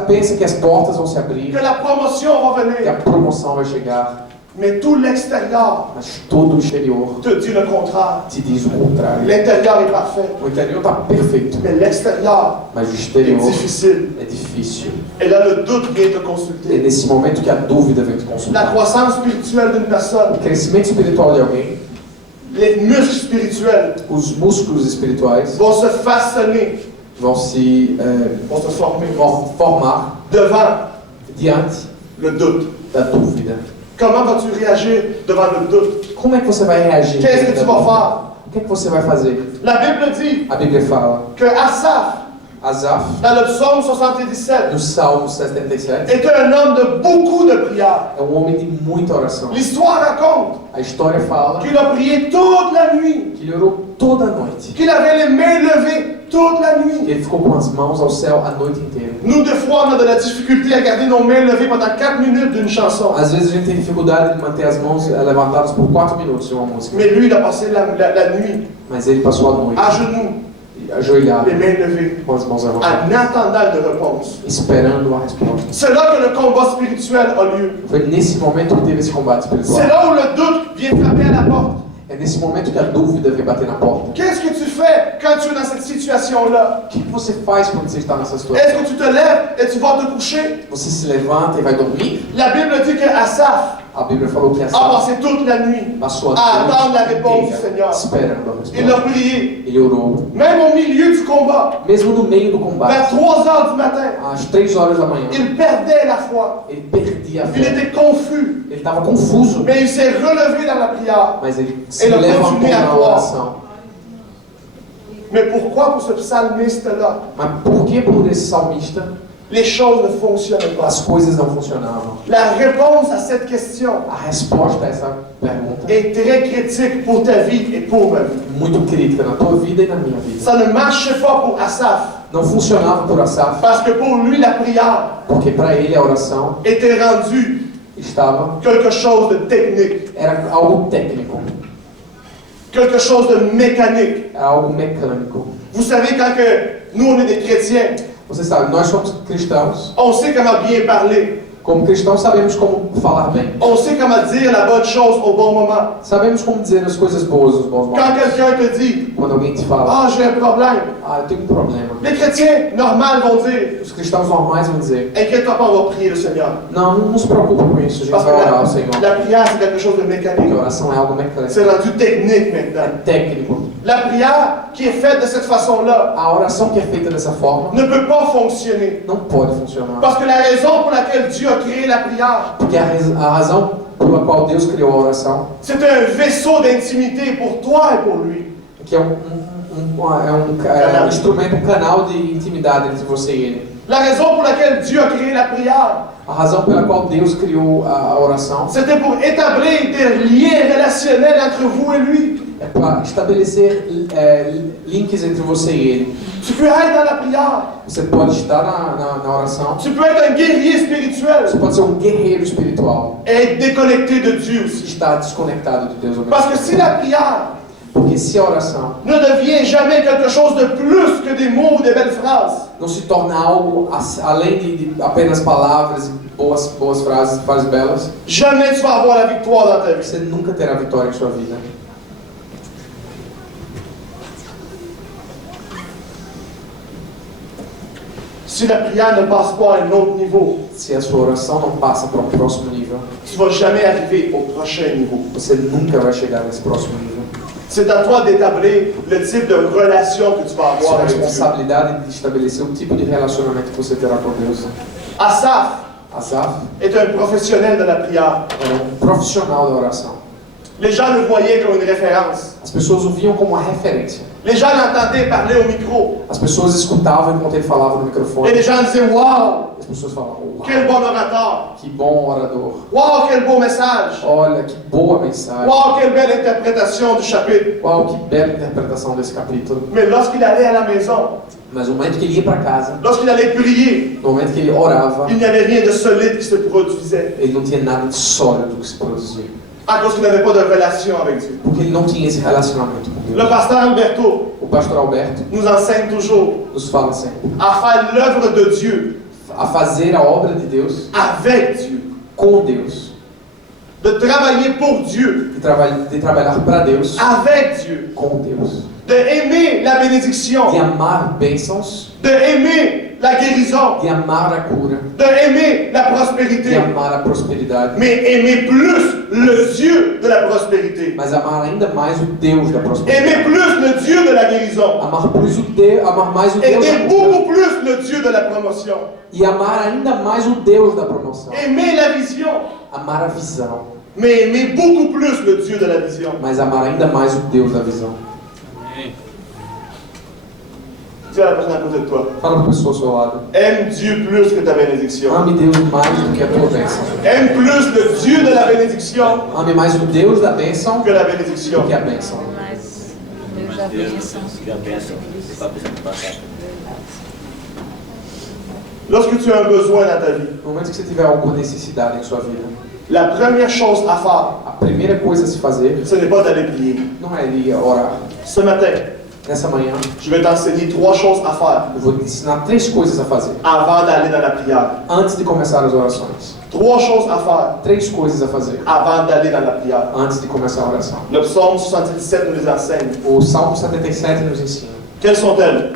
pensa que as portas vão se abrir, que la promotion va que a venir, promoção vai chegar, mais tout l'extérieur mas todo o exterior te dit le contraire. te diz o contrário. L'intérieur est parfait, O interior está perfeito, mais l'extérieur mas o est exterior difficile. é difícil. Et là, le doute vient te É consulter. nesse momento que a dúvida vem te La consultar. croissance spirituelle d'une personne, O crescimento espiritual de alguém, les muscles spirituels os músculos espirituais vão se façonner, vão se vão se former formar devant diante le doute. da dúvida. Comment vas-tu réagir devant le doute? Como é que você vai reagir? Qu'est-ce que diante tu da vas dúvida? faire? O que é que você vai fazer? La Bible dit A Bíblia fala, que Asaph, Asaf, dans le psaume 77, no Salmo 77, était un homme de beaucoup de prières. é um homem de muita oração. L'histoire raconte A história fala qu'il a prié toute la nuit, que ele orou toda a noite. qu'il avait les mains levées toute la nuit. Ele ficou com as mãos ao céu a noite inteira. Nous, des fois, on a de la difficulté à garder nos mains levées pendant 4 minutes d'une chanson. Às vezes a gente tem dificuldade de manter as mãos levantadas por 4 minutos de uma música. Mais lui, il a passé la nuit Mas ele passou a noite à genoux, ajoelhado, les mains levées, com as mãos levantadas, en attendant de réponse. esperando a resposta. C'est là que le combat spirituel a lieu. Foi nesse momento que teve esse combate C'est espiritual. là où le doute vient frapper à la porte. É nesse momento que a dúvida vem bater na porta. Qu'est-ce que tu fais quand tu es dans cette situation-là? O que você faz quando você está nessa Est-ce situação? que tu te lèves et tu vas te coucher? Você se levanta e vai dormir? La Bible dit que Asaph A Bíblia falou que a Asaf passé toute la nuit passou à a attendre la réponse noite du inteira Seigneur. esperando a Il a resposta. prié, Ele orou, même au milieu du combat, mesmo no meio do vers combate, 3 heures du matin. às 3 horas da manhã. Il perdait la foi. Ele perdia a Il fé. était confus. Ele estava confuso, Mais il s'est relevé dans la prière. mas ele se Ele levantou continuou a na croire. oração. Mais pourquoi pour ce psalmiste-là, Mas por que por esse salmista les choses ne fonctionnaient pas? as coisas não funcionavam? La réponse à cette question A resposta a essa pergunta est très critique pour ta vie et pour ma vie. é muito crítica na tua vida e na minha vida. Ça ne marchait pas pour Asaph, Não funcionava por Asaf, parce que pour lui, la prière porque para ele a oração était rendue estava, quelque chose de technique, era algo técnico, quelque chose de mécanique. era algo mecânico. Vous savez, quand que nous, on est des chrétiens, Você sabe, nós somos cristãos. on sait comment bien parler. Como cristãos sabemos como falar bem. On sait comment dire la bonne chose au bon moment. Sabemos como dizer as coisas boas nos bons Quand momentos. quelqu'un te dit Quando alguém te fala, « Ah, j'ai un problème », eu tenho um problema. les chrétiens normaux vont dire Os cristãos normais vão dizer, « Inquiète-toi pas, on va prier le Seigneur não se preocupa com isso, a gente Parce vai que orar ao Senhor. la prière, c'est quelque chose de mécanique. Porque a oração é algo mecânico, C'est rendu technique é maintenant. técnico. La prière qui est faite de cette façon-là A oração que é feita dessa forma ne peut pas fonctionner. não pode funcionar. Parce que la raison pour laquelle Dieu a créé la prière, Porque a razão pela qual Deus criou a oração c'est un vaisseau d'intimité pour toi et pour lui. é que é um instrumento, um canal de intimidade entre você e Ele. La raison pour laquelle Dieu a créé la prière, A razão pela qual Deus criou a oração c'était pour établir des liens relationnels entre vous et lui. é para estabelecer links entre você e Ele. Tu peux être dans la prière. Você pode estar na oração. Tu peux être un guerrier spirituel Você pode ser um guerreiro espiritual. et être déconnecté de Dieu E aussi. estar desconectado de Deus ao mesmo Parce que tempo. si la prière Porque se a oração ne devient jamais quelque chose de plus que des mots ou des belles phrases, não se torna algo além de apenas palavras e boas frases belas, jamais tu vas avoir la victoire dans ta vie. você nunca terá vitória em sua vida. Si la prière ne passe pas à un autre niveau, Se a sua oração não passa para um próximo nível, tu vas jamais arriver au prochain niveau. você nunca vai chegar nesse próximo nível. C'est à toi d'établir le type de relation que tu vas Sua avoir avec Dieu. responsabilidade de estabelecer o tipo de relacionamento que você terá com Deus. Asaph Asaf est un professionnel de la prière. era profissional da oração. Les gens le voyaient comme une référence. As pessoas o viam como uma referência. Les gens l'entendaient parler au micro. As pessoas escutavam enquanto ele falava no Et microfone. les gens disaient, waouh, As pessoas falavam, uau, quel bon orateur. que bom orador. Waouh, quel beau message. Olha, que boa mensagem. Waouh, quelle belle interprétation du chapitre. Uau, que bela interpretação desse capítulo. Mais lorsqu'il allait à la maison, Mas no momento que ele ia para casa, lorsqu'il allait prier, no momento que ele orava, il n'y avait rien de solide qui se produisait. ele não tinha nada de sólido que se produzia. À cause qu'il n'avait pas de relation avec Dieu. Porque ele não tinha esse relacionamento com Le Deus. pasteur Alberto O pastor Alberto nous enseigne toujours nos fala sempre à faire l'œuvre de Dieu a fazer a obra de Deus avec Dieu. com Deus. De travailler pour Dieu, De trabalhar para Deus avec Dieu. com Deus. De aimer la bénédiction. De amar bênçãos, De aimer la guérison. de amar a cura, De aimer la de prospérité. amar a prosperidade, Mais aimer plus le Dieu de la prospérité. mas amar ainda mais o Deus da prosperidade. Aimer plus le Dieu de la guérison. Amar mais o Deus Aimer da cura. beaucoup plus le Dieu de la promotion. E amar ainda mais o Deus da promoção. Aimer la vision. Amar a visão, Mais aimer beaucoup plus le Dieu de la vision. mas amar ainda mais o Deus da visão. Dis à la personne à côté de toi. Fala para a pessoa ao seu lado. Aime Dieu plus que ta bénédiction. Ame Deus mais do que a tua bênção. Aime plus le Dieu de la bénédiction Ame mais o Deus da bênção que la bénédiction. do que a bênção. Mas Deus da bênção. Lorsque tu as un besoin dans ta vie, No momento que você tiver alguma necessidade em sua vida, la première chose à faire, a primeira coisa a se fazer ce n'est pas d'aller prier. não é ir orar. Ce matin, Nessa manhã, je vais t'enseigner 3 choses à faire eu vou te ensinar 3 coisas a fazer avant d'aller dans la prière. antes de começar as orações. 3 choses à faire 3 coisas a fazer avant d'aller dans la prière. antes de começar a oração. Le psaume 77 nous les enseigne. O Salmo 77 nos ensina. Quelles sont-elles?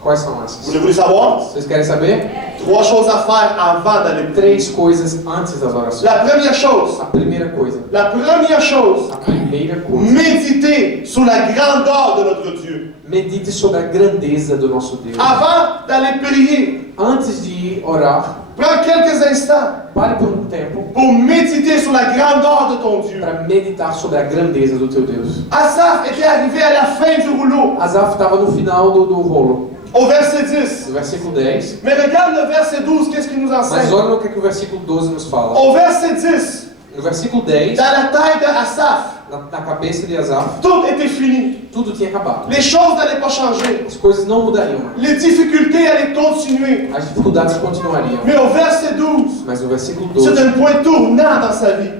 Quais são essas? Voulez-vous les savoir? Vocês querem saber? 3 choses à faire avant d'aller prier. 3 coisas antes das orações. La première chose, A primeira coisa. la première chose, A primeira coisa. méditer sur la grandeur de notre Dieu. Medite sobre a grandeza do nosso Deus. Avant d'aller prier, Antes de orar, prends quelques instants pare por um tempo pour méditer sur la grandeur de ton Dieu. para meditar sobre a grandeza do teu Deus. Asaph était arrivé à la fin du rouleau, Asaf estava no final do rolo, au verset 10. no versículo 10. Mais regarde le verset 12, qu'est-ce qu'il nous Mas enseigne? olha o que o versículo 12 nos fala. Au verset 10, No versículo 10, dans la tête de Asaph, na cabeça de Asaf, tout était fini. tudo tinha acabado. Les choses n'allaient pas changer. As coisas não mudariam mais. Les difficultés allaient continuer. As dificuldades continuariam. Mais au verset 12, Mas no versículo c'est 12, un point tournant dans sa vie.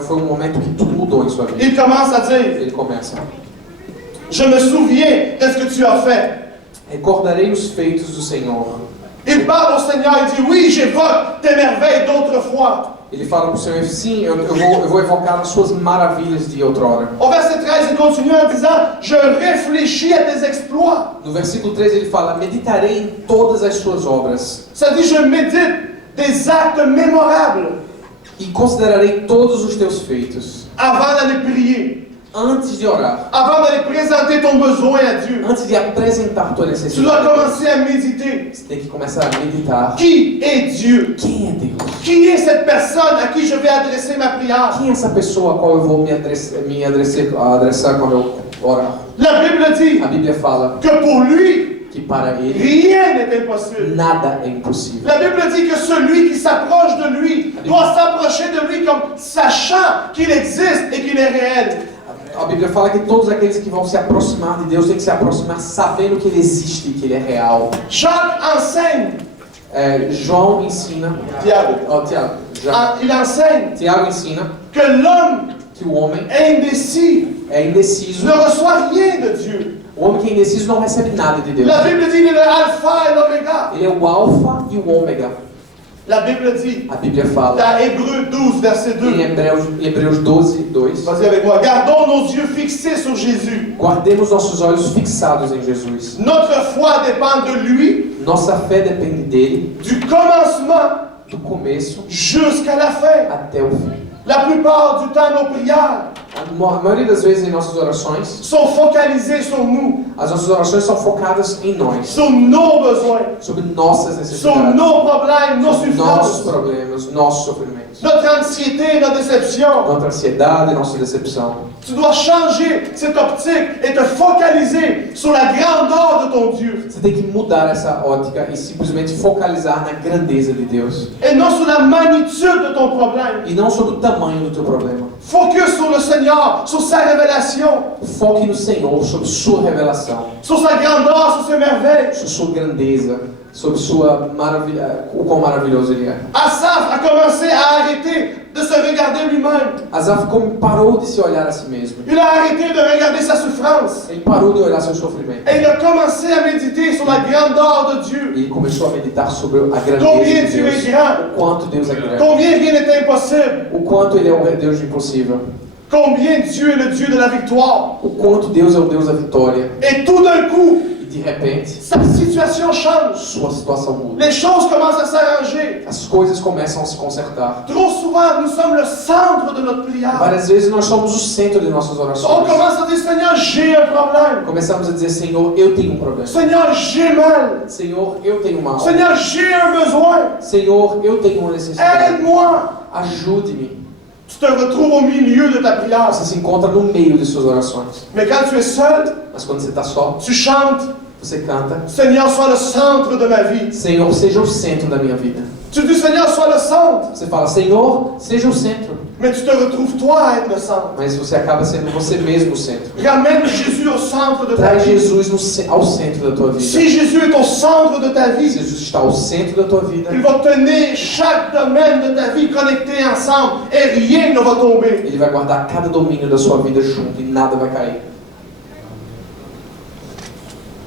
foi um momento que tudo mudou em sua vida. Il commence à dire, Ele começa: je me souviens de ce que tu as fait. Recordarei os feitos do Senhor. Il parle au Seigneur et dit, oui, j'évoque tes merveilles d'autrefois. Ele fala para o Senhor: sim, eu vou evocar as suas maravilhas de outrora. Au verset 13, il continue en disant, je réfléchis à tes exploits. No versículo 13 ele fala: meditarei em todas as suas obras Ça dit, je médite des actes mémorables e considerarei todos os teus feitos. avant d'aller prier, Antes de orar, avant d'aller présenter ton besoin à Dieu. antes de apresentar tua Tu dois necessidade, commencer à méditer. você tem que começar a meditar. Qui est Dieu? Quem é Deus? Qui est cette personne à qui je vais adresser ma prière? Quem é essa pessoa a qual eu vou me adressar quando eu orar? La Bible dit A Bíblia fala que pour lui, que para ele rien n'est impossible. nada é impossível. La Bible dit que celui qui s'approche de lui doit s'approcher de lui comme sachant qu'il existe et qu'il est réel. A Bíblia fala que todos aqueles que vão se aproximar de Deus têm que se aproximar sabendo que Ele existe, que Ele é real. Jacques enseigne. João ensina, Tiago. Il enseigne Tiago ensina que l'homme que o homem est indécis, é indeciso. ne reçoit rien de Dieu. O homem que é indeciso não recebe nada de Deus. La Bible dit qu'il est l'alpha et l'oméga. Ele é o alfa e o ômega. La Bible dit, A Bíblia fala dans Hébreux 12, verset 2, em Hebreus 12, 2. vas-y avec moi, gardons nos yeux fixés sur Jésus. Guardemos nossos olhos fixados em Jesus. Notre foi dépend de lui, Nossa fé depende dele, du commencement do começo jusqu'à la fin. até o fim. La plupart du temps, nos prières A maioria das vezes em nossas orações, sont focalisées sur nous, as nossas orações são focadas em nós, sur nos besoins, sobre nossas sur necessidades, nos problèmes, nos sobre nossos souffrances, problemas, nossos sofrimentos, notre anxiété, nos déceptions. nossa ansiedade e nossa decepção. Tu dois changer cette optique et te focaliser sur la grandeur de ton Dieu Você tem que mudar essa ótica e simplesmente focalizar na grandeza de Deus et non sur la magnitude de ton problème. e não sobre o tamanho do teu problema. Focus sur le Seigneur, sur sa révélation, Foque no Senhor, sobre sua revelação, sur sa grandeur, sur ses merveilles. sobre sua grandeza, sobre sua maravilha, o quão maravilhoso Ele é. Asaph a commencé à arrêter de se regarder lui-même. Asaf parou de se olhar a si mesmo. Il a arrêté de regarder sa souffrance. Ele parou de olhar seu sofrimento. Et il a commencé à méditer sur la grandeur de Dieu. Ele começou a meditar sobre a grandeza Combien de Dieu Deus. est grand. O quanto Deus é grande. Combien rien n'est impossible. O quanto Ele é o Deus do impossível. Combien Dieu est le Dieu de la victoire. O quanto Deus é o Deus da vitória. Et tout d'un coup, E de repente, sa situation change. sua situação muda. Les choses commencent à s'arranger. As coisas começam a se consertar. Trop souvent, nous sommes le centre de notre prière. Várias vezes nós somos o centro de nossas On orações. commence à dire, Seigneur, j'ai un problème. Começamos a dizer, Senhor, eu tenho um problema. Seigneur, j'ai mal. Senhor, eu tenho mal. Seigneur, j'ai un besoin. Senhor, eu tenho uma necessidade. Aide-moi. Ajude-me. Tu te retrouves au milieu de ta prière. Você se encontra no meio de suas orações. Mais quand tu es seul, Mas quando você está só, tu chantes, você canta, Seigneur, sois le centre de ma vie. Senhor, seja o centro da minha vida. Tu dis, Seigneur, sois le centre. Você fala, Senhor, seja o centro. Mais tu te retrouves toi à être le centre. Mas você acaba sendo você mesmo o centro. Ramène Jésus au centre de ta Traz vie. Jesus ao centro da tua vida. Si Jésus est au centre de ta Se vie, Jesus está ao centro da tua vida, il va tenir chaque domaine de ta vie connecté ensemble et rien ne va tomber. Ele vai guardar cada domínio da sua vida junto e nada vai cair.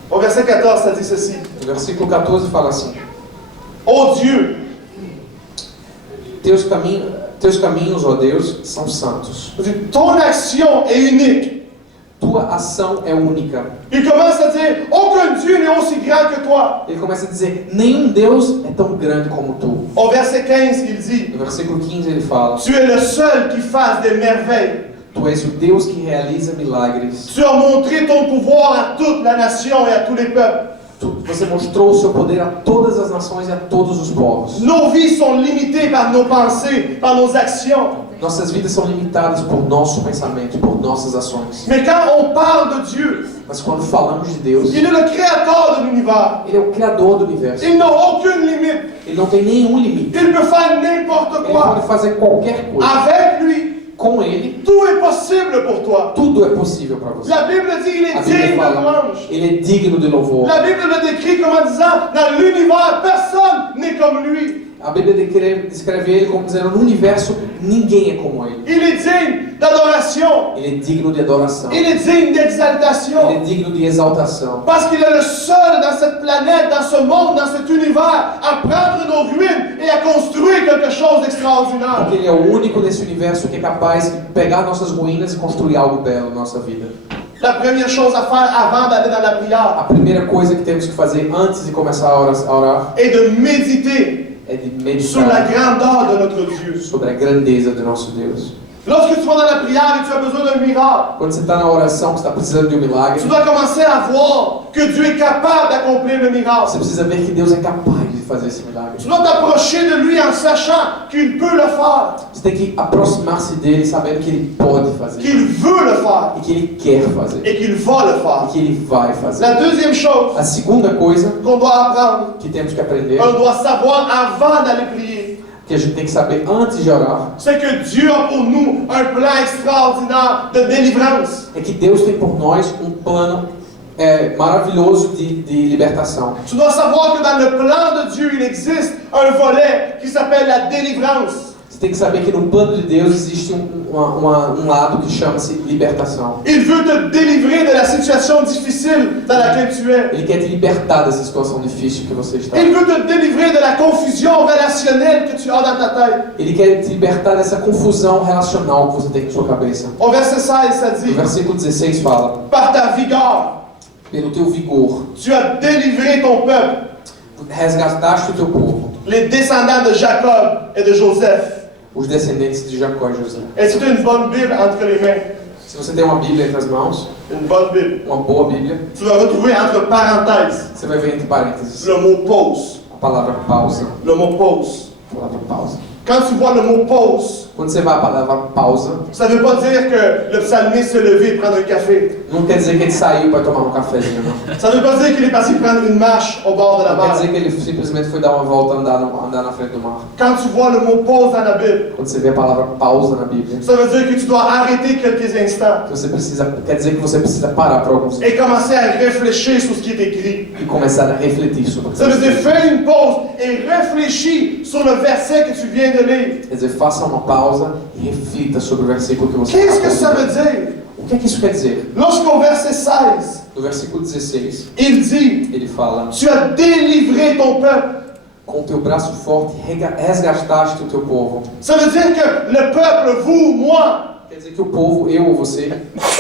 Au verset 14, ça dit ceci. O versículo 14 fala assim: Ô Dieu, Teus caminhos, ó Deus, são santos. ton action est unique. Tua ação é única. Il commence à dire, aucun Dieu n'est aussi grand que toi. Ele começa a dizer, nenhum Deus é tão grande como tu. Au verset 15, il dit, No versículo 15 ele fala: tu es le seul qui fasse des merveilles. Tu és o Deus que realiza milagres. Tu as montré ton pouvoir à toute la nation et à tous les peuples. Você mostrou o seu poder a todas as nações e a todos os povos. Nos vies sont limitées par nos pensées, par nos actions. Nossas vidas são limitadas por nosso pensamento, por nossas ações. Mais quand on parle de Dieu, Mas quando falamos de Deus, il est le créateur de l'univers. Ele é o Criador do universo. Il n'a aucune limite. Ele não tem nenhum limite. Il peut faire n'importe Ele quoi. pode fazer qualquer coisa. Avec lui, Com Ele, tout est possible pour toi. tudo é possível para você. La Bible dit qu'il A est Bíblia digne de fala, louange. Ele é digno de louvor. La Bible le décrit comme en disant, dans l'univers, personne n'est comme lui. A Bíblia descreve Ele como dizendo, no universo, ninguém é como Ele. Il est digne d'adoration. Ele é digno de adoração. Il est digne Ele é d'exaltation. digno de exaltação. Parce qu'il est le seul dans cette planète, dans ce monde, dans cet univers, à prendre nos ruines et à construire quelque chose d'extraordinaire. Porque Ele é o único nesse universo que é capaz de pegar nossas ruínas e construir algo belo na nossa vida. La première chose à faire avant d'aller dans la prière A primeira coisa que temos que fazer antes de começar a orar est de méditer é de sur la meditar grandeur de notre Dieu. sobre a grandeza do nosso Deus. Lorsque tu vas dans la prière et tu as besoin d'un miracle, Quando você está na oração, que você está precisando de um milagre, tu dois commencer à voir que Dieu est capable d'accomplir le miracle. você precisa ver que Deus é capaz de fazer esse milagre. Tu dois t'approcher de lui en sachant qu'il peut le faire, Você tem que aproximar-se dele sabendo que Ele pode fazer, qu'il veut le faire e que Ele quer fazer, et qu'il va le e faire. que Ele vai fazer. La deuxième chose A segunda coisa qu'on doit apprendre, que temos que aprender, on doit savoir avant d'aller prier. que que a gente tem que saber antes de orar c'est que Dieu a pour nous un plan extraordinaire de délivrance. é que Deus tem por nós um plano maravilhoso de libertação. Tu dois savoir que dans le plan de Dieu, il existe un volet qui s'appelle la délivrance. Você tem que saber que no plano de Deus existe um lado que chama-se libertação. Il veut te délivrer de la situation difficile dans laquelle tu es. Ele quer te libertar dessa situação difícil que você está. Il veut te délivrer de la confusion relationnelle que tu as dans ta tête. Ele quer te libertar dessa confusão relacional que você tem na sua cabeça. Au verset 16, ça No dit, versículo 16 fala: par ta vigueur, pelo teu vigor, tu as délivré ton peuple, resgataste o teu povo, les descendants de Jacob et de Joseph. os descendentes de Jacó e José. Est-ce que tu as une bonne Bible entre les mains? Se você tem uma Bíblia entre as mãos, Une bonne Bible. uma boa Bíblia, Tu vas retrouver entre parenthèses você vai ver entre parênteses le mot pause. a palavra pausa. Le mot pause. A palavra pausa. Quand tu vois le mot pause, Quando você vai a palavra pausa, ça ne veut pas dire que le psalmiste s'est levé et prendre un café. não quer dizer que ele saiu para tomar um cafezinho, não. Ça ne veut pas dire qu'il est parti prendre une marche au bord de la Não quer mer. dizer que ele simplesmente foi dar uma volta, andar na frente do mar. Quand tu vois le mot pause dans la Bible, Quando você vê a palavra pausa na Bíblia, ça veut dire que tu dois arrêter quelques instants quer dizer que você precisa parar por alguns et commencer à réfléchir sur ce qui est écrit. e começar a refletir sobre o que Ça veut dire está faire une pause et réfléchir sur le verset que tu viens de lire. Quer dizer, faça uma pausa e reflita sobre o versículo que você Qu'est-ce que acabou ça de veut ler. dire? O que é que isso quer dizer? Lorsqu'au verset 16, No versículo 16, il dit, ele fala: tu as délivré ton peuple. com teu braço forte resgataste o teu povo. Ça veut dire que le peuple, vous, moi, Quer dizer que o povo, eu ou você,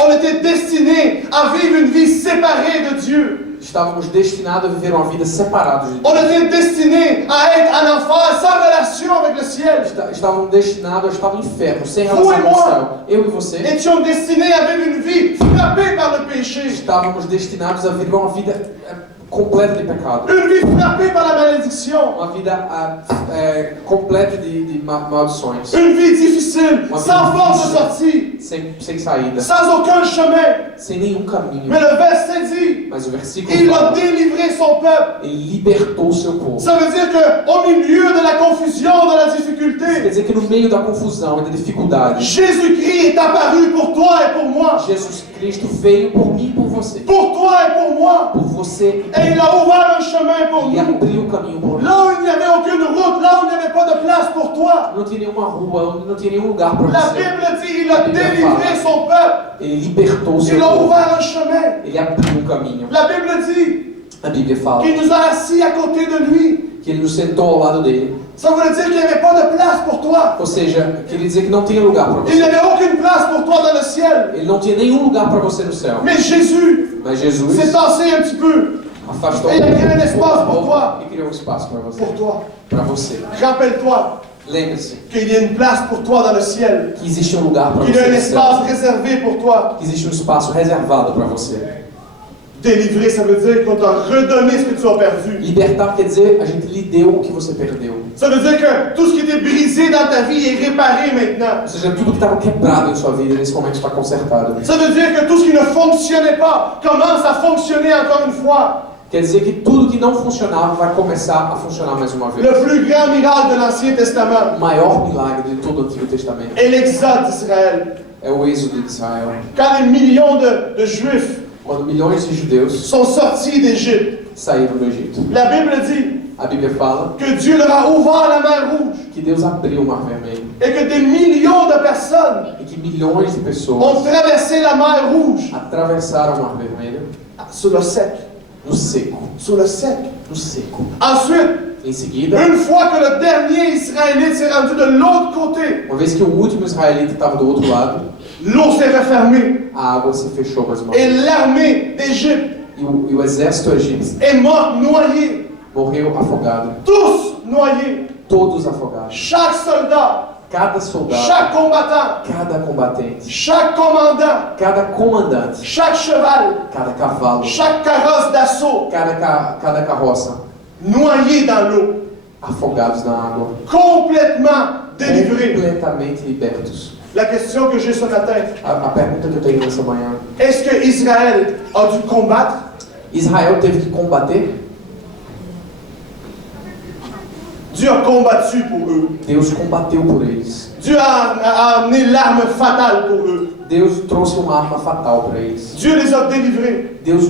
on était destinés à vivre une vie séparée de Dieu. estávamos destinados a viver uma vida separados de On Deus. était destinés à être en enfer sans relation avec le ciel. Estávamos destinados a estar no inferno, sem Vous relação et com o moi. céu. Eu e você Étions destinés à vivre une vie frappée par le péché. estávamos destinados a viver uma vida completa de pecado. Une vie frappée par la malédiction. Uma vida completa de maldições. Une vie difficile, Uma sans vida force de difícil, sortie, sem saída, sans aucun chemin. sem nenhum caminho. Mais le verset dit, Mas o versículo il a fala, délivré son peuple. ele libertou o seu povo. Ça veut dire qu'au milieu de la confusion, de la Quer difficulté, dizer que no meio da confusão e da dificuldade, Jésus-Christ est apparu pour toi et pour moi. Jesus Cristo veio por mim e por você. Pour toi et pour moi. Por você Et il a ouvert un chemin pour e nous. abriu o caminho por nós. Là où il n'y avait aucune route, là où il n'y avait pas de place pour toi. Não tinha nenhuma rua, não tinha nenhum lugar para La você. Bible dit, il a délivré son peuple. Ele libertou o seu Il a povo. ouvert un chemin. Ele abriu um caminho. La Bible dit A Bíblia fala qu'il nous a assis à côté de lui. que ele nos sentou ao lado dele. Ça voulait dire qu'il n'y avait pas de place pour toi. Ou seja, queria dizer que não tinha lugar para Il n'y você. avait aucune place pour toi dans le ciel. Ele não tinha nenhum lugar para você no céu. Mais Jésus Mas Jesus s'est tassé un petit peu afastou Il a créé un espaço pour toi. e criou um espaço para você. pour toi. Para você. Rappelle-toi Lembre-se qu'il y a une place pour toi dans le ciel. que existe um lugar para Qu'il y a você un no céu. espace réservé pour toi. Que existe um espaço reservado para você. Délivrer, ça veut dire qu'on t'a redonné ce que tu as perdu. Libertar quer dizer a gente lhe deu o que você perdeu. Ça veut dire que tout ce qui était brisé dans ta vie est réparé maintenant. Ou seja, tudo que estava quebrado em sua vida nesse momento está consertado. Ça veut dire que tout ce qui ne fonctionnait pas commence à fonctionner encore une fois. Quer dizer que tudo que não funcionava vai começar a funcionar mais uma vez. Le plus grand miracle de l'Ancien Testament O maior milagre de todo o Antigo Testamento est l'exode d'Israël. é o êxodo de Israel. Quand des millions de Juifs Quando milhões de judeus sont sortis d'Égypte, saíram do Egito. la Bible dit A Bíblia fala que Dieu leur a ouvert la mer Rouge que Deus abriu o Mar Vermelho et que des millions de personnes e que milhões de ont pessoas traversé la mer Rouge atravessaram o Mar Vermelho sur le sec. no seco. Sur le sec. No seco. Ensuite, Em seguida, une fois que le dernier Israélite s'est rendu de l'autre côté, uma vez que o último israelita estava do outro lado, l'eau s'est refermée a água se fechou mais uma et vez. l'armée d'Égypte E o exército egípcio est morte noyée. morreu afogado. Tous noyés. Todos afogados. Chaque soldat, Cada soldado, chaque combattant, cada combatente, chaque commandant, cada comandante, chaque cheval, cada cavalo, chaque carrosse d'assaut, cada carroça, noyé dans l'eau, afogados na água, complètement délivrés. completamente libertos. La question que j'ai ce matin, A pergunta que eu tenho nessa manhã: est-ce que Israël a dû combattre? Israel teve que combater? Dieu a combattu pour eux. Deus combateu por eles. Dieu a amené l'arme fatale pour eux. Deus trouxe uma arma fatal para eles. Dieu les a délivrés. Deus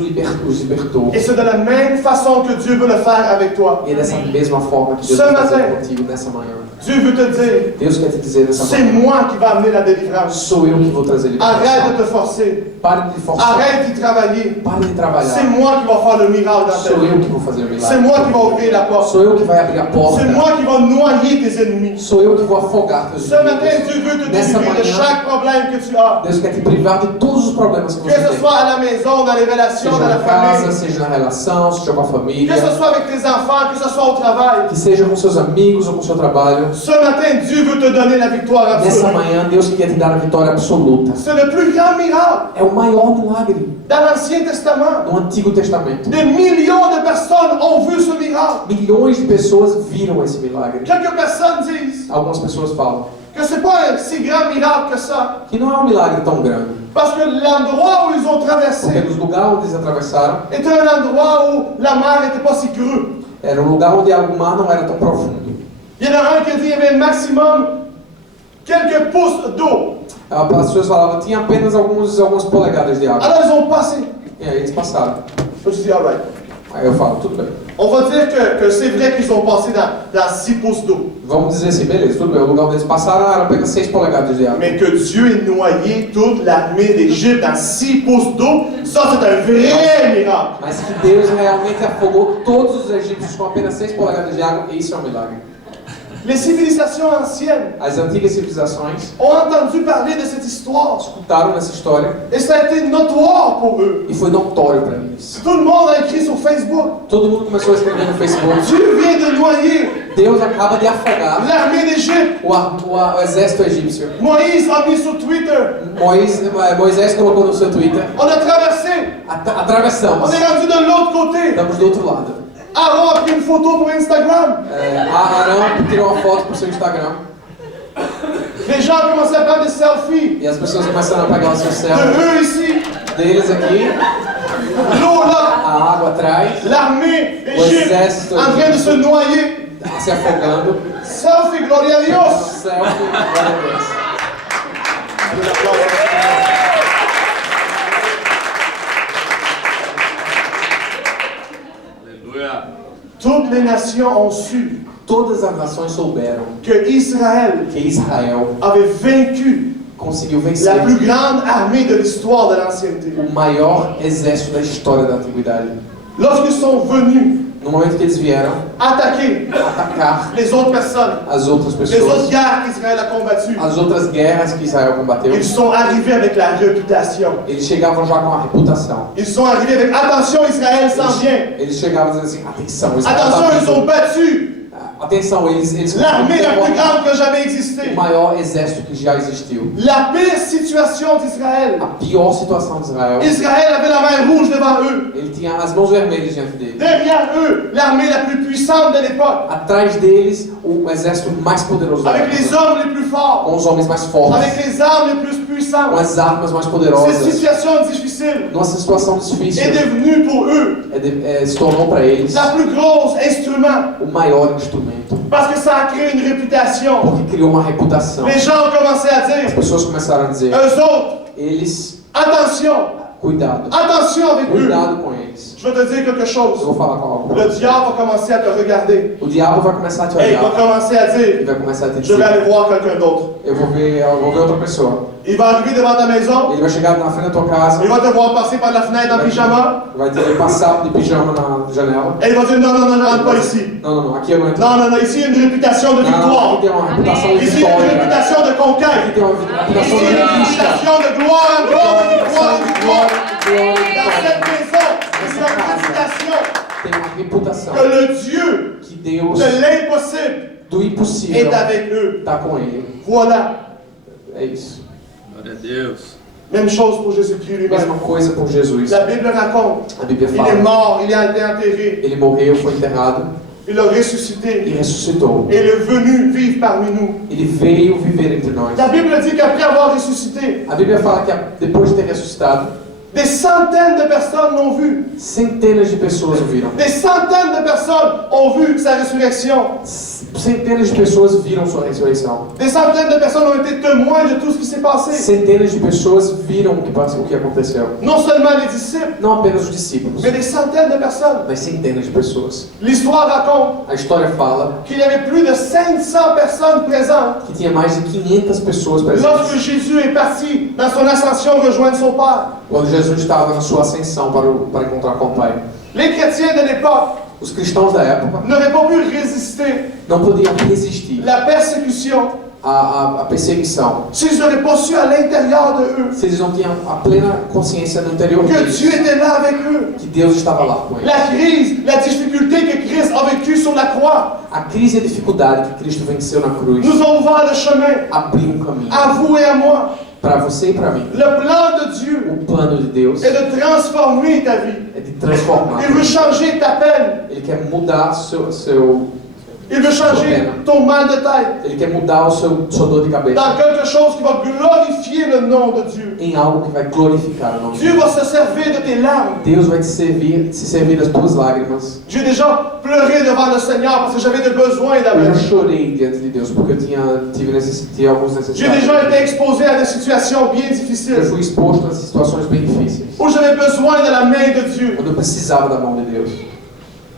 os libertou. Et c'est de la même façon que Dieu veut le faire avec toi. E é dessa mesma forma que Deus Ce vai fazer matin, contigo nessa manhã. Dieu veut te dire, Deus quer te dizer nessa c'est manhã. moi qui va amener la délivrance. Sou eu que vou trazer Arrête libertação. de te forcer. Pare de forçar. Arrête d'y travailler. Pare de C'est trabalhar. moi qui va faire le miracle dans ta Sou eu vie. que vou fazer o C'est milagre. moi qui va ouvrir la porte. Sou eu que vai abrir a porta. C'est moi qui va noyer tes ennemis. Sou eu que vou afogar teus Ce matin, inimigos. Dieu veut te Nessa délivrer de manhã, chaque problème que tu as. Deus quer te privar de todos os problemas que Que você ce tem. soit à la maison, dans les relations, Seja dans la na casa, famille. seja na relação, seja com a Que família, ce soit avec tes enfants, que ce soit au travail. que seja com seus amigos ou com seu trabalho. Ce matin, Dieu veut te donner la victoire Nessa absolue. manhã, Deus quer te dar a vitória absoluta. C'est le plus grand miracle É o maior milagre dans l'Ancien Testament. no Antigo Testamento. Des millions de personnes ont vu ce miracle. Milhões de pessoas viram esse milagre. Quelques personnes disent Algumas pessoas falam que c'est pas un si grand miracle que ça. que não é um milagre tão grande, Parce que l'endroit où ils ont porque traversé nos lugares onde eles atravessaram était un endroit où la mer n'était pas si crue. era um lugar onde o mar não era tão profundo. Il y en a un qui a dit qu'il y avait maximum quelques pouces d'eau. As pessoas falavam que tinha apenas algumas polegadas de água. Alors ils ont passé. E aí eles passaram. Je dis, all right. Aí eu falo, tudo bem. On va dire que c'est vrai qu'ils ont passé dans 6 pouces d'eau. Vamos dizer assim, beleza, tudo bem. O lugar onde eles passaram era apenas 6 polegadas de água. Mais que Dieu ait noyé toute l'armée d'Égypte dans 6 pouces d'eau, ça c'est un vrai miracle. Mas que Deus realmente afogou todos os egípcios com apenas 6 polegadas de água, isso é um milagre. Les civilisations anciennes As antigas civilizações ont entendu parler de cette histoire. escutaram nessa história Et ça a été notoire pour eux. e foi notório para eles. Tout le monde a écrit sur Facebook. Todo mundo começou a escrever no Facebook. Dieu vient de noyer Deus acaba de afogar l'armée d'Égypte. o exército egípcio. Moïse a mis sur Twitter. Moisés colocou no seu Twitter. On a traversé. Atravessamos. On est rendu de l'autre côté. Estamos do outro lado. Aaron a pris une photo pour Instagram. Arão tirou uma foto pro seu Instagram. Les gens ont commencé à prendre des selfies E as pessoas começaram a pegar o seu de selfie eux ici. deles aqui. L'eau là. A água atrás. L'armée O d'Égypte exército en train de se noyer. se afogando. Selfie, gloria a Dios. Selfie, glória a Deus. Toutes les nations ont su Todas as nações souberam que Israël que Israel avait vaincu conseguiu la vencer plus grande armée de l'histoire de l'ancienneté. o maior exército da história da antiguidade. Lorsqu'ils sont venus No momento que eles vieram attaquer atacar les autres personnes, as outras les autres pessoas, guerres qu'Israël a combattues, as outras guerras que Israel combateu, ils sont arrivés avec la réputation. eles chegavam já com a reputação. Ils sont arrivés avec attention, Israël s'en vient. Eles chegavam dizendo assim, atenção, Israel tá Attention, ils vindo. ont battu Atenção, eles l'armée la plus conseguiram grande qui a jamais o existé. maior exército que já existiu. La pire situation d'Israël. A pior situação de Israel. Israël avait la mer rouge devant eux. Ele tinha as mãos vermelhas diante dele. Derrière eux, l'armée la plus puissante de l'époque. Atrás deles, o exército mais poderoso da Avec les época. hommes les plus forts. Com os homens mais fortes. Avec les armes les plus Com puissantes. as armas mais Cette poderosas. situation difficile Numa situação difícil, est devenue pour eux se tornou para eles la plus grosse instrument. o maior instrumento. Parce que ça a créé une réputation. Porque criou uma reputação. Les gens ont commencé à As dire, pessoas começaram a dizer, eux autres, eles, attention, cuidado. attention avec eux. Cuidado com eles. Je vais te dire quelque Eu chose. vou falar com algo. Le diable va commencer à te regarder. O diabo vai começar a te Et il va olhar. commencer à E dire, vai começar a te je vais dizer, aller voir quelqu'un d'autre. eu vou ver outra pessoa. Il va arriver devant ta maison. Ele vai chegar na frente da tua casa, Il va te voir passer par la fenêtre en pyjama. vai ter passar de pijama na janela. Et il va dire, non, non, non, je rentre pas ici. Não, não, aqui eu não entro. Non, non, non, ici il y a une réputation de Não, aqui victoire. tem uma reputação de Ici il y a une vitória. réputation de Aqui conquête. tem uma Ici reputação il y de a une conquista. réputation de gloire en gloire, de victoire en victoire. Glória, Dans cette glória. maison, il y a une réputation Tem uma reputação que le Dieu que Deus de l'impossible do impossível est avec eux. está com ele. Voilà. É isso. Glória a Deus. Même chose pour Jésus-Christ lui-même. Mesma coisa por Jesus. La Bible raconte. A Bíblia Il est fala. mort, il a été enterré, Ele morreu, foi enterrado il a e ressuscité. ressuscitou. Et il est venu vivre parmi nous. Ele veio viver entre nós. La Bible dit qu'après avoir ressuscité, A Bíblia fala que depois de ter ressuscitado, Des centaines de personnes l'ont vu. Centenas de pessoas o viram. Des centaines de personnes ont vu sa résurrection. Centenas de pessoas viram sua ressurreição. Des centaines de personnes ont été témoins de tout ce qui s'est passé. Centenas de pessoas viram o que aconteceu. Non seulement les disciples, Não apenas os discípulos, mais des centaines de personnes. mas centenas de pessoas. L'histoire raconte A história fala qu'il y avait plus de 500 personnes présentes que tinha mais de 500 pessoas lorsque presentes Jésus est parti dans son ascension rejoindre son Père. quando Jesus estava na sua ascensão para encontrar com o Pai. Les chrétiens de l'époque Os cristãos da época n'auraient pas pu résister não podiam resistir la persécution à perseguição s'ils n'auraient pas su à l'intérieur de eux se eles não tinham a plena consciência no interior que deles Dieu était là avec eux. que Deus estava lá com eles. La crise, la difficulté que Christ a vécue sur la croix A crise e a dificuldade que Cristo venceu na cruz nous ont ouvert le chemin, abriu um caminho à vous et à moi. para você e para mim. Le plan de Dieu O plano de Deus est de transformer ta vie. é de transformar. Il veut changer ta peine. Ele quer mudar seu Il veut changer ton mal de tête ele quer mudar sua dor de cabeça dans quelque chose qui va glorifier le nom de Dieu. em algo que vai glorificar o nome de Dieu Deus. va se servir de tes larmes. Deus vai se servir das tuas lágrimas. J'ai déjà pleuré devant le Seigneur parce que j'avais des besoins Eu d'amour. já chorei diante de Deus porque eu tive algumas J'ai necessidades. déjà été exposé à des situations bien Eu difficiles fui exposto a situações bem difíceis, où j'avais besoin de la main de Dieu. quando eu precisava da mão de Deus.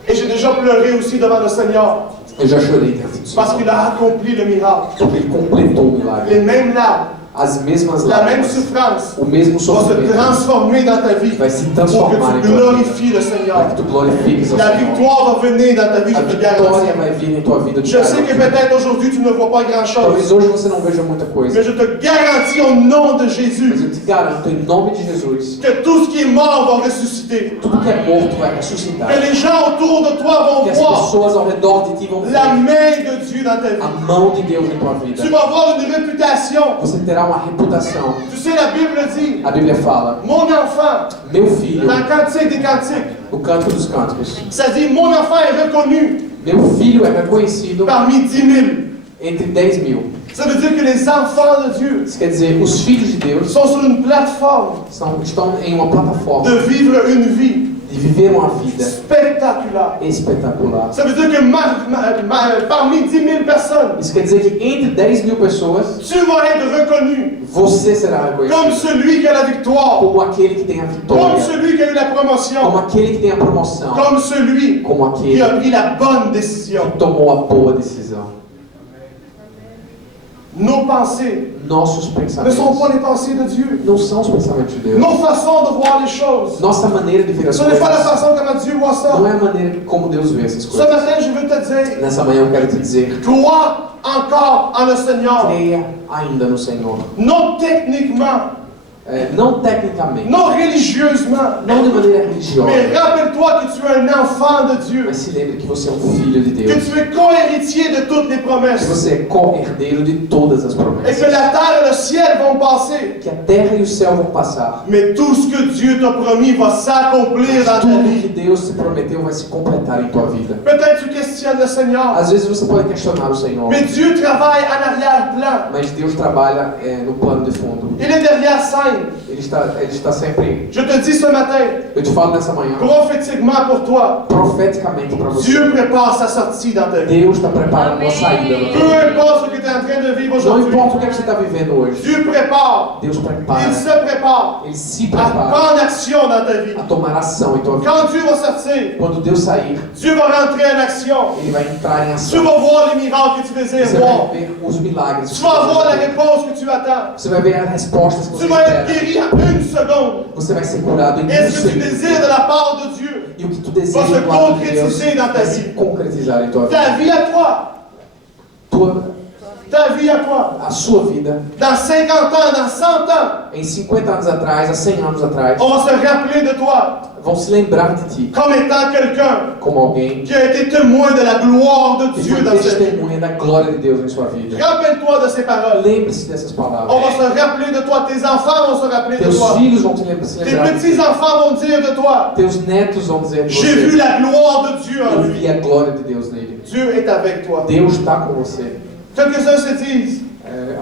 Et j'ai déjà pleuré aussi devant le Seigneur Eu já chorei diante do parce qu'il Senhor, a accompli le miracle. porque Ele completou o milagre. Les mêmes larmes, As mesmas la même lágrimas, souffrance o mesmo vont se sofrimento transformer dans ta vie vai se pour transformar que em tu tua vida, glorifies le para Seigneur. que tu glorifiques ao La Senhor. victoire va venir dans ta vie, A je te vitória garantis. vai vir em tua vida de Je sais que garantia. peut-être aujourd'hui tu ne vois pas grand-chose, Talvez hoje você não veja muita coisa, mais je te garantis au nom de mas Jésus eu te garanto, em nome de Jesus, que tout ce qui est mort va ressusciter. tudo que é morto vai ressuscitar. Que les gens autour de toi Que vont as voir pessoas ao redor de ti vão la ver main de Dieu dans ta a vie. mão de Deus em tua vida. Tu vas avoir une réputation. Você terá uma reputação. Tu sais, la Bible dit, A Bíblia fala, mon enfant, meu filho, dans Cantique des Cantiques, no Cântico dos Cânticos, ça dit, mon enfant est reconnu meu filho é reconhecido parmi 10 000. entre 10.000. Ça veut dire que les enfants de Dieu Isso quer dizer, os filhos de Deus sont sur une plateforme estão em uma plataforma de vivre une vie de viver uma vida spectaculaire. espetacular. Ça veut dire que parmi 10 000 personnes, Isso quer dizer que entre 10.000 pessoas, tu vas être reconnu você será comme reconhecido celui qui a la victoire, como aquele que tem a comme vitória, celui qui a eu la como promotion, aquele que tem a promoção, comme celui como qui aquele a pris la bonne décision. que tomou a boa decisão. Nos pensées Nossos ne pensamentos sont pas les pensées de Dieu. não são os pensamentos de Deus. Nos façons de voir les choses, Nossa maneira de ver as ce n'est pas la coisas façon comment Dieu voit ça. não é a maneira como Deus vê essas Ce coisas. matin, je veux te dire, Nessa manhã eu quero te dizer, crois encore en le Seigneur. creia ainda no Senhor. Non techniquement, Não tecnicamente, non religieusement, não de maneira mais religiosa, rappelle-toi que tu es un enfant de Dieu, mas se lembre que você é um filho de que Deus, tu es co-héritier de toutes les que promesses, você é co-herdeiro de todas as et que promessas, la terre et le ciel vont passer, que a terra e o céu vão passar, mais tout ce que Dieu t'a promis va s'accomplir dans ta tudo vie. que Deus te prometeu vai se completar em tua vida. Peut-être tu questionnes le Seigneur, Às vezes você pode questionar o Senhor, mais Dieu travaille en arrière-plan. mas Deus trabalha no plano de fundo. Il est derrière scène. Ele está sempre. Je te dis ce matin, Eu te falo nessa manhã, prophétiquement pour toi, profeticamente para você. Dieu prépare sa sortie dans ta vie. Deus está preparando uma saída na tua Peu vida. importe ce que tu es en train de vivre Não aujourd'hui, importa o que você está vivendo hoje, Dieu prépare, Deus prepara, il se prépare Ele se à prepara prendre action dans ta vie. a tomar ação em tua vida. Quand Dieu va sortir, Quando Deus sair, Dieu va rentrer en action. Ele vai entrar em Tu ação. vas voir les miracles que tu désires Você voir. vai ver os milagres. Tu vas voir la réponse que tu attends. Você vai ver as respostas que Tu você vas être espera. guéri en une seconde. Você vai ser curado em Et ce que tu segundo. désires de la part de Dieu, E o que tu deseja vai se do lado de Deus concretiser dans ta vai se vie. concretizar em tua vida. ta vie à toi, ta vie à toi, A sua vida, dans 50 ans, dans 100 ans, em 50 anos atrás, há 100 anos atrás, on va se rappeler de toi vão se lembrar de ti comme étant quelqu'un como alguém qui a été témoin de la gloire de que Dieu foi dans sa vie. testemunha da glória de Deus em sua vida. Rappelle-toi de ces paroles. Lembre-se dessas On palavras. va se rappeler de toi, tes enfants vont se rappeler de Teus toi, filhos vão se tes lembrar de ti. petits-enfants vont dire de toi, Teus netos vão dizer de j'ai vu você. la gloire de Dieu en Eu lui. vi a glória de Deus nele. Dieu est avec toi. Deus está com você. Quelques-uns se disent,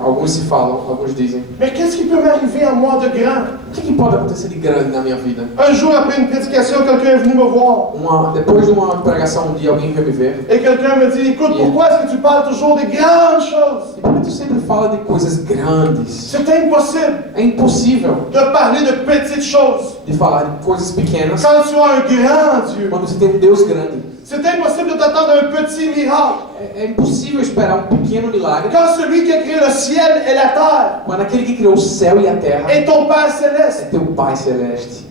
Alguns se falam, alguns dizem: mais qu'est-ce qui peut m'arriver à moi de grand? o que pode acontecer de grande na minha vida? Un jour, après une prédication, quelqu'un est venu me voir. Depois de uma pregação, um dia alguém veio me ver. Et quelqu'un me dit, écoute, pourquoi est-ce que tu parles toujours des grandes choses? E por que tu sempre fala de coisas grandes? C'est impossible É impossível de parler de petites choses de falar de coisas pequenas quand tu as un grand Dieu. quando você tem um Deus grande. C'est impossible de t'attendre à un petit miracle É impossível esperar um pequeno milagre quand celui qui a créé le ciel et la terre quando aquele que criou o céu e a terra est ton Père é céleste. teu Pai Celeste.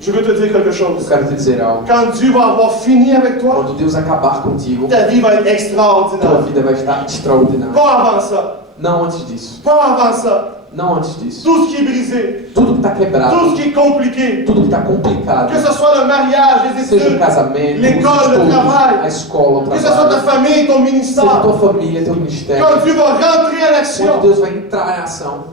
Je veux te dire quelque Eu chose. quero te dizer algo. Quand Dieu va avoir fini avec toi, Quando Deus acabar contigo, ta vie va être tua extraordinaire. vida vai estar extraordinária. Pas avant ça. Não antes disso. Pas avant ça. Não antes disso. Tout ce qui est brisé, Tudo que está tout quebrado, ce qui est compliqué, tudo que está complicado, que ce soit le mariage, les seja o études, casamento, os l'école, le estudos, travail, a escola, o que ce soit ta trabalho, famille, ton seja ministère, tua família, teu ministério. quand Dieu va rentrer en Quando action, Deus vai entrar em ação,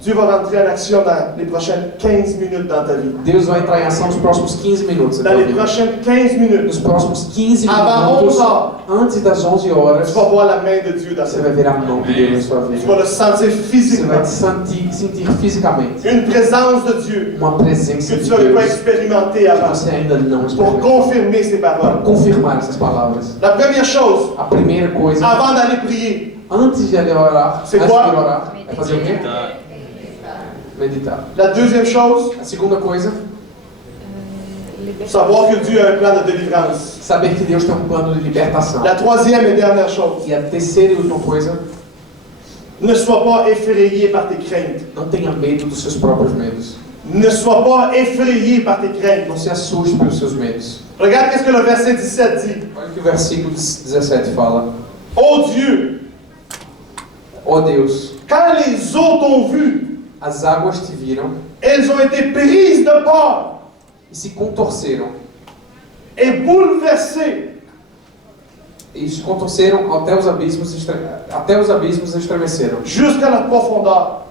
Dieu va rentrer en action dans les prochaines 15 minutes dans ta vie. Deus vai entrar em ação nos próximos 15 minutos da Dans tua les vida. prochaines 15 minutes, Nos próximos 15 Avant minutos, 11 heures. antes das 11 horas, tu vas voir la main de Dieu dans você ta vai vie. ver a mão de Deus na sua Tu vida. vas le sentir Você physiquement. vai te sentir fisicamente Une présence de Dieu uma presença que de tu n'avais pas Deus expérimentée que avant você ainda não pour experimentou. confirmer ces Para paroles. confirmar essas palavras. La première chose, A primeira coisa, avant d'aller prier, antes de orar, C'est antes quoi? de orar, é fazer o quê? Meditar. la deuxième chose, A segunda coisa, savoir que Dieu a un plan de délivrance. saber que Deus tem um plano de libertação. La troisième et dernière chose, E a terceira e última coisa, ne sois pas effrayé par tes craintes. não tenha medo dos seus próprios medos. Ne sois pas effrayé par tes craintes. Não se assuste pelos seus medos. Regarde qu'est-ce que le verset 17 dit. Olha o que o versículo 17 fala. Ô Dieu, Ó Deus, quand les eaux t'ont vu, as águas te viram elles ont été prises de peur e se contorceram. et bouleversées. E se contorceram até os abismos estremeceram. Jusqu'à la profondeur.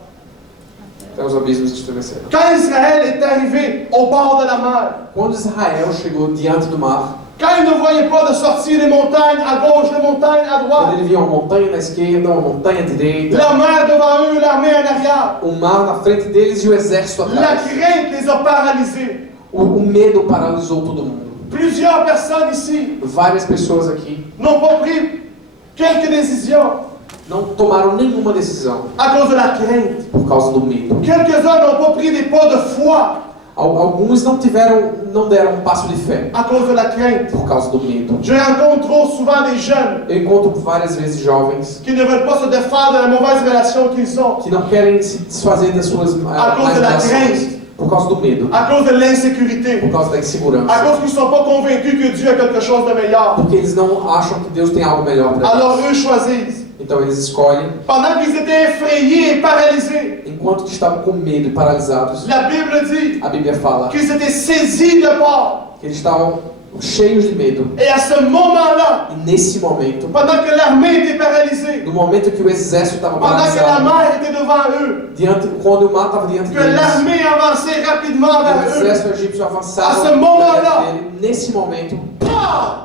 Até os abismos estremeceram. Quand Israël est arrivé au bord de la mer, Quando Israel chegou diante do mar, quand il ne voyait pas de sortir des montagnes à gauche, des montagnes à quando droite, ele via uma montanha na esquerda, uma montanha à direita, la mer devant eux, l'armée en arrière, o mar na frente deles e o exército la atrás. crainte les a paralysés. O medo paralisou todo mundo. Plusieurs personnes ici Várias pessoas aqui n'ont pas pris quelques décisions não tomaram nenhuma decisão à cause de la crainte. por causa do medo. Quelques-uns n'ont pas pris des pas de foi Alguns não deram um passo de fé à cause de la crainte. por causa do medo. Je rencontre trop souvent des jeunes Eu encontro várias vezes jovens qui ne veulent pas se défaire de la mauvaise relation qu'ils ont que não querem se desfazer das suas À cause más de la relações crainte. por causa do medo, à cause de l'insécurité, por causa da à insegurança, cause qu'ils ne sont pas convaincus que Dieu a quelque chose de meilleur. porque eles não acham que Deus tem algo melhor para Alors eles. eux choisissent. Então eles escolhem, Pendant qu'ils étaient effrayés et paralysés, enquanto que estavam com medo e paralisados, la Bible dit a Bíblia fala qu'ils étaient saisis de peur. que eles estavam cheios de medo. Et à ce moment-là, E nesse momento, pendant que l'armée était paralysée, no momento que o exército estava pendant que la paralisado, mer était devant eux, quando o mar estava diante que deles, l'armée avançait rapidement e o vers eux, exército egípcio avançava À ce moment-là. dele, nesse momento, peur!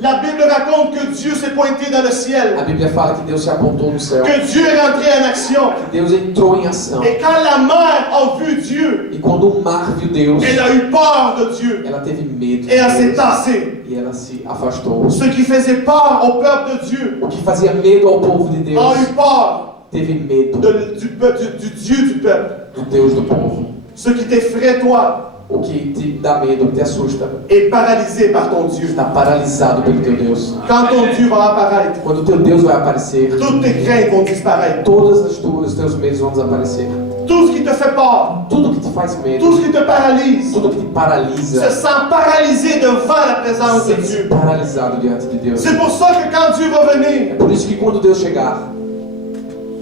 La Bible raconte que Dieu s'est pointé dans le a ciel, Bíblia fala que Deus se apontou no céu, que Dieu est rentré en action. que Deus entrou em ação. Et quand la mer a vu Dieu, E quando o mar viu Deus, elle a eu peur de Dieu ela teve medo de et elle s'est Deus, tassée. e ela se afastou. Ce qui faisait peur au peuple de Dieu O que fazia medo ao povo de Deus, a eu peur teve medo du Dieu du peuple. do Deus do povo. Ce qui t'effraie, toi, O que te dá medo, o que te assusta, est paralysé par ton Dieu. está paralisado pelo teu Deus. Quand ton Dieu va apparaître, Quando o teu Deus vai aparecer, toutes tes craintes vont disparaître. os teus medos vão desaparecer. Tout ce qui te fait peur, Tudo que te faz tout medo, ce qui te paralyse, tudo que te se paralisa, sent paralysé devant la présence de sente-se Dieu. paralisado diante de Deus. C'est pour ça que quand Dieu va É venir, por isso que quando Deus chegar,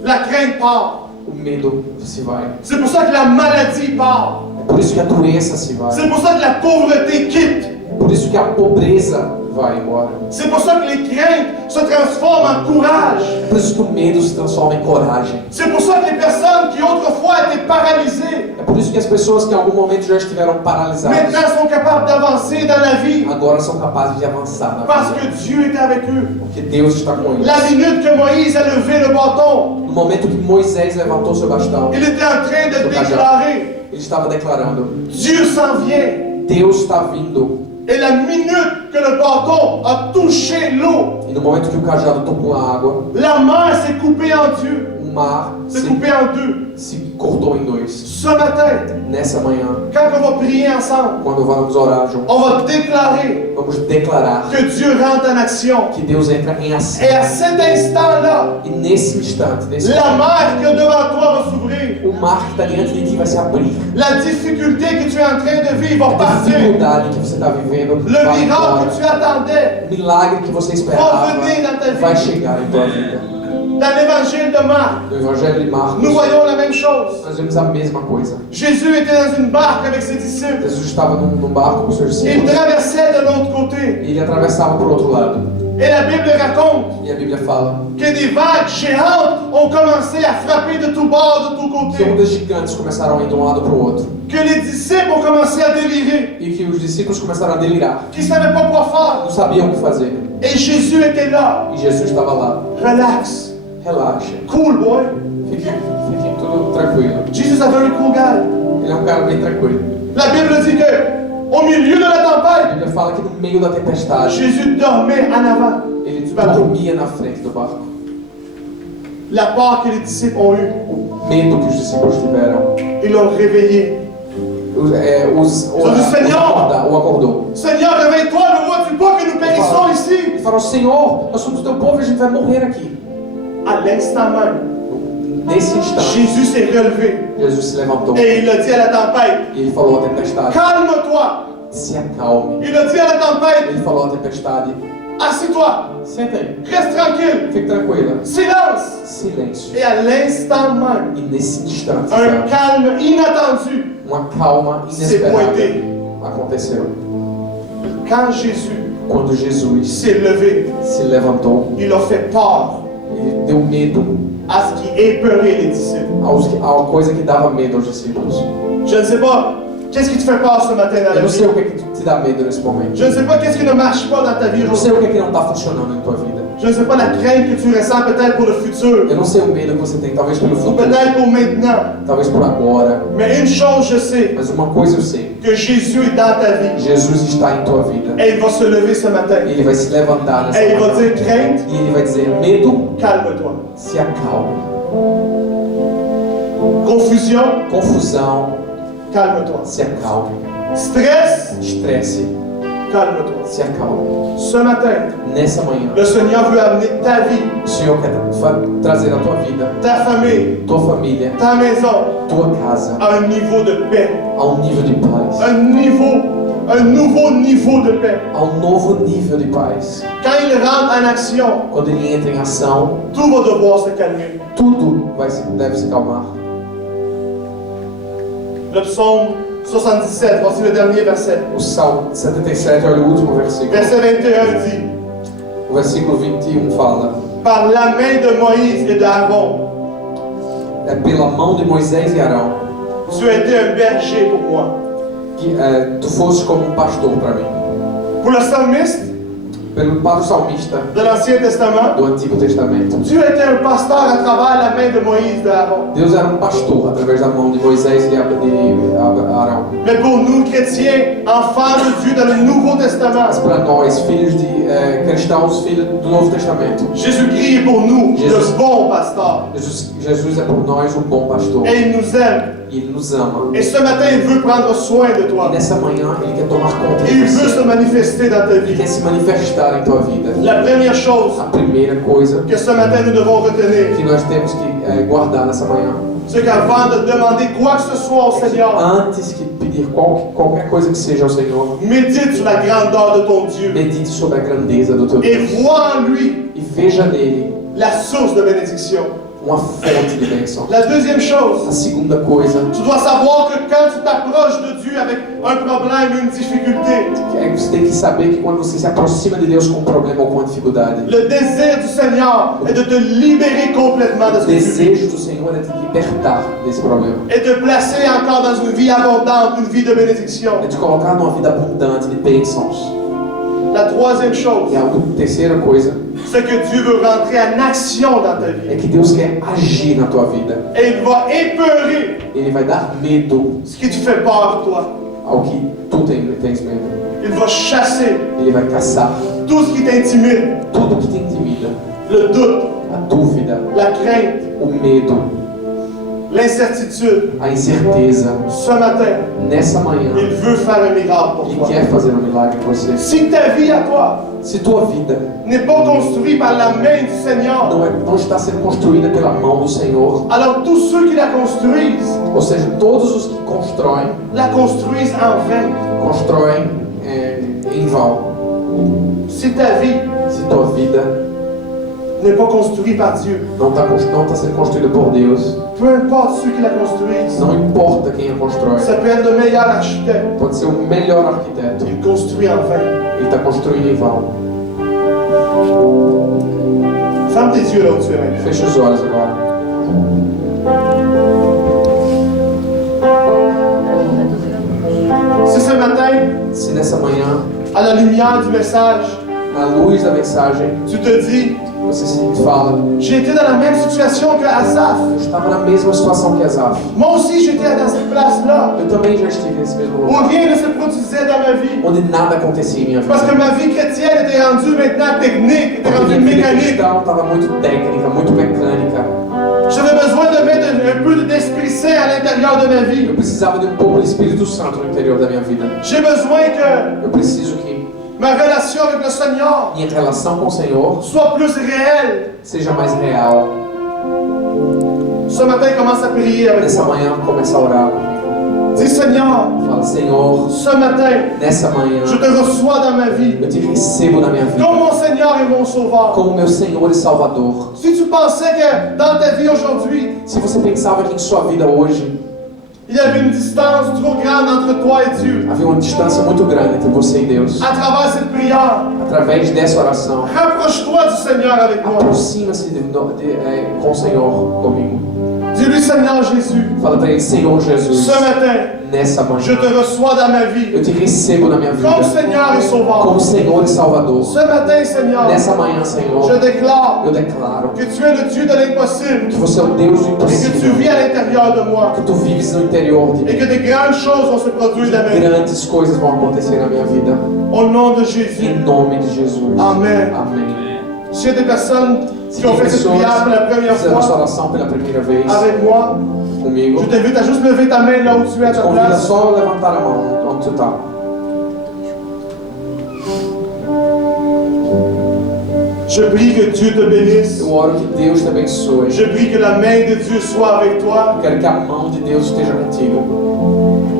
la crainte part. o medo se vai. C'est pour ça que la maladie part. É por isso que a doença se vai. C'est pour ça que la pauvreté quitte. É por isso que a pobreza vai embora. C'est pour ça que les craintes se transforment en courage. É por isso que o medo se transforma em coragem. C'est pour ça que les personnes qui autrefois étaient paralysées É por isso que as pessoas que em algum momento já estiveram paralisadas, maintenant sont capables d'avancer dans la vie. agora são capazes de avançar na Parce vida. que Dieu est avec eux. Porque Deus está com eles. La minute que Moïse a levé le bâton, No momento que Moisés levantou seu bastão, il était en train de déclarer, ele estava declarando: Dieu s'en vient. Deus está vindo. Et la minute que le bâton a touché l'eau, E no momento que o cajado tocou a água, la mer s'est coupée en deux. o mar S'est coupée en deux. se cortou em dois. Ce matin, Nessa manhã, quand on va prier ensemble, quando vamos orar juntos, on va déclarer vamos declarar que Dieu rentre en action. que Deus entra em ação. Et à cet instant-là, E nesse instante, nesse la momento, mer qui est devant toi va s'ouvrir. o mar que está diante de ti vai se abrir. La difficulté que tu es en train de vivre va A partir. dificuldade que você está vivendo Le vai miracle embora. que tu attendais O milagre que você esperava va venir dans ta vai vie. chegar em tua vida. Dans l'évangile de Marc, No Evangelho de Marcos, nous voyons la même chose. nós vemos a mesma coisa. Jésus était dans une barque avec ses disciples. Jesus estava num barco com seus Il discípulos traversait de l'autre côté. e ele atravessava por outro lado. Et la Bible raconte E a Bíblia fala que des vagues géantes ont commencé à frapper de tous bords, de tous que côtés. ondas gigantes começaram a ir de um lado para o outro Que les disciples ont commencé à délirer. e que os discípulos começaram a delirar. Qu'ils ne savaient pas quoi faire. Não sabiam o que fazer. Et Jésus était là. E Jesus estava lá. Relax. Relaxa. Cool, boy. Fique tudo tranquilo. Jesus a very cool guy. Ele é um cara bem tranquilo. La Bible dit que au milieu de la A tempête, Bíblia fala que no meio da tempestade, Jésus dormait en avant. ele bateau. dormia na frente do barco. La peur que les disciples ont eue, O medo que os discípulos tiveram, ils l'ont réveillé. O acordou. Seigneur, réveille-toi, ne vois-tu pas que nous périssons ici? Ele falou: Senhor, nós somos do teu povo e a gente vai morrer aqui. À l'instant même, Nesse instante, Jésus s'est relevé Jesus se levantou et il a dit à la tempête, e ele falou à tempestade: calme-toi. se acalme. Il a dit à la tempête, Ele falou à tempestade: assis-toi, senta aí, reste tranquille, fique tranquila. silence. Silêncio. Et à l'instant même, E nesse instante, un calme inattendu uma calma s'est inesperada pointé. aconteceu. Quand Jésus Quando Jesus s'est levé, se levantou, il a fait peur ele deu medo à ce qui épeurait les disciples. à coisa que dava medo aos discípulos. Je ne sais pas, qu'est-ce qui te fait peur ce matin dans Eu la não vie? sei o que é que te dá medo nesse momento. Je ne sais pas qu'est-ce qui ne marche pas dans ta vie Eu não sei o aujourd'hui. que é que não está funcionando em tua vida. Je ne sais pas la crainte que tu ressens peut-être pour le futur, Eu não sei o medo que você tem, talvez pelo ou futuro, peut-être pour maintenant. talvez por agora. Mais une chose je sais, Mas uma coisa eu sei: que Jésus est dans ta vie. Jesus está em tua vida. Et il va se lever ce matin. Ele vai se levantar nessa Et il va manhã. dire, crainte, E ele vai dizer: medo, calme-toi. se acalme. Confusion, Confusão, calme-toi. se acalme. Stress, Estresse, calme-toi. se acalme. Ce matin, Nessa manhã, le Seigneur veut amener ta vie, o Senhor quer trazer a tua vida, ta famille, tua família, ta maison tua casa à un niveau de paix. a nível de paz, Un nouveau niveau de paix. a novo nível de paz. Quand il rentre en action, Quando ele entra em ação, tout va devoir se calmer. tudo deve se calmar. Le psaume 77, voici le dernier verset. O Salmo 77 é o último versículo. Verset 21 dit, O versículo 21 fala: par la main de Moïse et d'Aaron, é pela mão de Moisés e Arão tu as été un berger pour moi. que tu foste como pastor para mim. Pour le psalmiste Para o salmista de l'Ancien Testament, do Antigo Testamento, Dieu était un pasteur à travers la main de Moïse et d'Aaron. Deus era pastor através da mão de Moisés e de Arão. Mais pour nous, chrétiens, enfants de Dieu dans le Nouveau Testament, Mas para nós, filhos de cristãos, filhos do Novo Testamento, Jésus-Christ est pour nous Jésus. le bon pasteur. Jesus é por nós o bom pastor. Et il nous aime. E Ele nos ama. Et ce matin, il veut prendre soin de E toi. nessa manhã Ele quer tomar conta Et de il veut você. se manifester dans ta Ele vie. quer se manifestar em tua vida. La première chose A primeira coisa que ce matin nous devons retenir, que nós temos que guardar nessa manhã, c'est qu'avant de demander quoi que ce soit au Seigneur, antes que pedir qualquer coisa que seja ao Senhor, médite sur la grandeur de ton Dieu medite sobre a grandeza do teu et Deus vois en lui e veja nele la source de bénédiction. uma fonte de bênçãos. La deuxième chose, A segunda coisa tu dois savoir que quand tu t'approches de Dieu avec un problème, une difficulté, é que você tem que saber que quando você se aproxima de Deus com um problema ou com uma dificuldade, le désir du Seigneur est de te libérer complètement de o ce que tu vis desejo do Senhor é te libertar desse problema. et te placer encore dans une vie abondante, une vie de bénédiction. É te colocar numa vida abundante de bênçãos. La troisième chose, E a terceira coisa c'est que Dieu veut rentrer en action dans ta é vie. que Deus quer agir na tua vida. Et il va épeurer Ele vai dar medo ce qui te fait peur, toi. ao que tu tens medo. Il va chasser Ele vai caçar tout ce qui t'intimide, tudo que te intimida. le doute, A dúvida, la crainte, o medo, l'incertitude. a incerteza. Ce matin, Nessa manhã, il veut faire un miracle pour Ele toi. quer fazer um milagre em você. Si ta vie à toi Se tua vida n'est pas construite par la main du Seigneur, não está sendo construída pela mão do Senhor, alors tous ceux qui la construisent, ou seja, todos os que constroem, la construisent en vain. constroem em vão. Si ta vie Se tua vida n'est pas construite par Dieu, não está sendo construída por Deus, peu importe ceux qui la construisent, não importa quem a constrói, ça peut être le meilleur architecte, pode ser o melhor arquiteto, il construit en vain. ele está construindo em vão. Ferme tes yeux là où tu es maintenant. Feche os olhos agora. Si ce matin, Se nessa manhã, à la lumière du message, na luz da mensagem, tu te dis, você se fala: j'ai été dans la même situation que Asaph. eu estava na mesma situação que Asaf. Moi aussi, j'étais dans cette place-là, Eu também já estive nesse mesmo où lugar, rien ne se produisait dans ma vie. onde nada acontecia em minha Parce que vida. ma vie chrétienne était rendue maintenant technique, était Porque rendue minha vida mécanique. cristã estava muito técnica, muito mecânica. J'avais besoin de mettre un peu d'Esprit Saint à l'intérieur de ma Eu vie. precisava de um pouco do Espírito Santo no interior da minha vida. J'ai besoin que Eu preciso que ma relation avec le Seigneur minha relação com o Senhor soit plus réelle. seja mais real. Ce matin, commence à prier avec Nessa moi. manhã, começa a orar comigo. Dis, Seigneur, Fala: Senhor, ce matin, nessa manhã, je te reçois dans ma vie eu te recebo na minha vida comme mon Seigneur et mon Sauveur. como meu Senhor e Salvador. Si tu pensais que dans ta vie aujourd'hui, Se você pensava que em sua vida hoje il y avait une distance trop grande entre toi et Dieu, havia uma distância muito grande entre você e Deus, à travers cette prière, através dessa oração, rapproche-toi du Seigneur avec moi. aproxima-se com o Senhor comigo. Dis-lui, Seigneur Jésus, Fala para ele: Senhor Jesus, ce matin, nessa je manhã te reçois dans ma vie eu te recebo na minha vida comme Seigneur et Sauveur. como Senhor e Salvador. Ce matin, Seigneur, Nessa manhã, je Senhor, déclare eu declaro que tu es le Dieu de l'impossible que você é o Deus do et que tu impossível, vis à l'intérieur de moi que tu vives no interior de et mim. que des grandes choses vont se produire dans ma vie. Grandes coisas vão acontecer na minha vida. Au nom de Jésus. Em nome de Jesus. Amen. Amém. S'il y a des personnes Se qui ont tem fait cette pessoas prière pour la première que fizeram essa fois oração pela primeira vez avec moi, comigo, je t'invite à juste lever ta main là où tu es à te ta convido a place. só levantar a mão onde tu está. Je prie que Dieu te bénisse. Eu oro que Deus te abençoe. Je prie que la main de Dieu soit avec toi. Eu quero que a mão de Deus esteja contigo.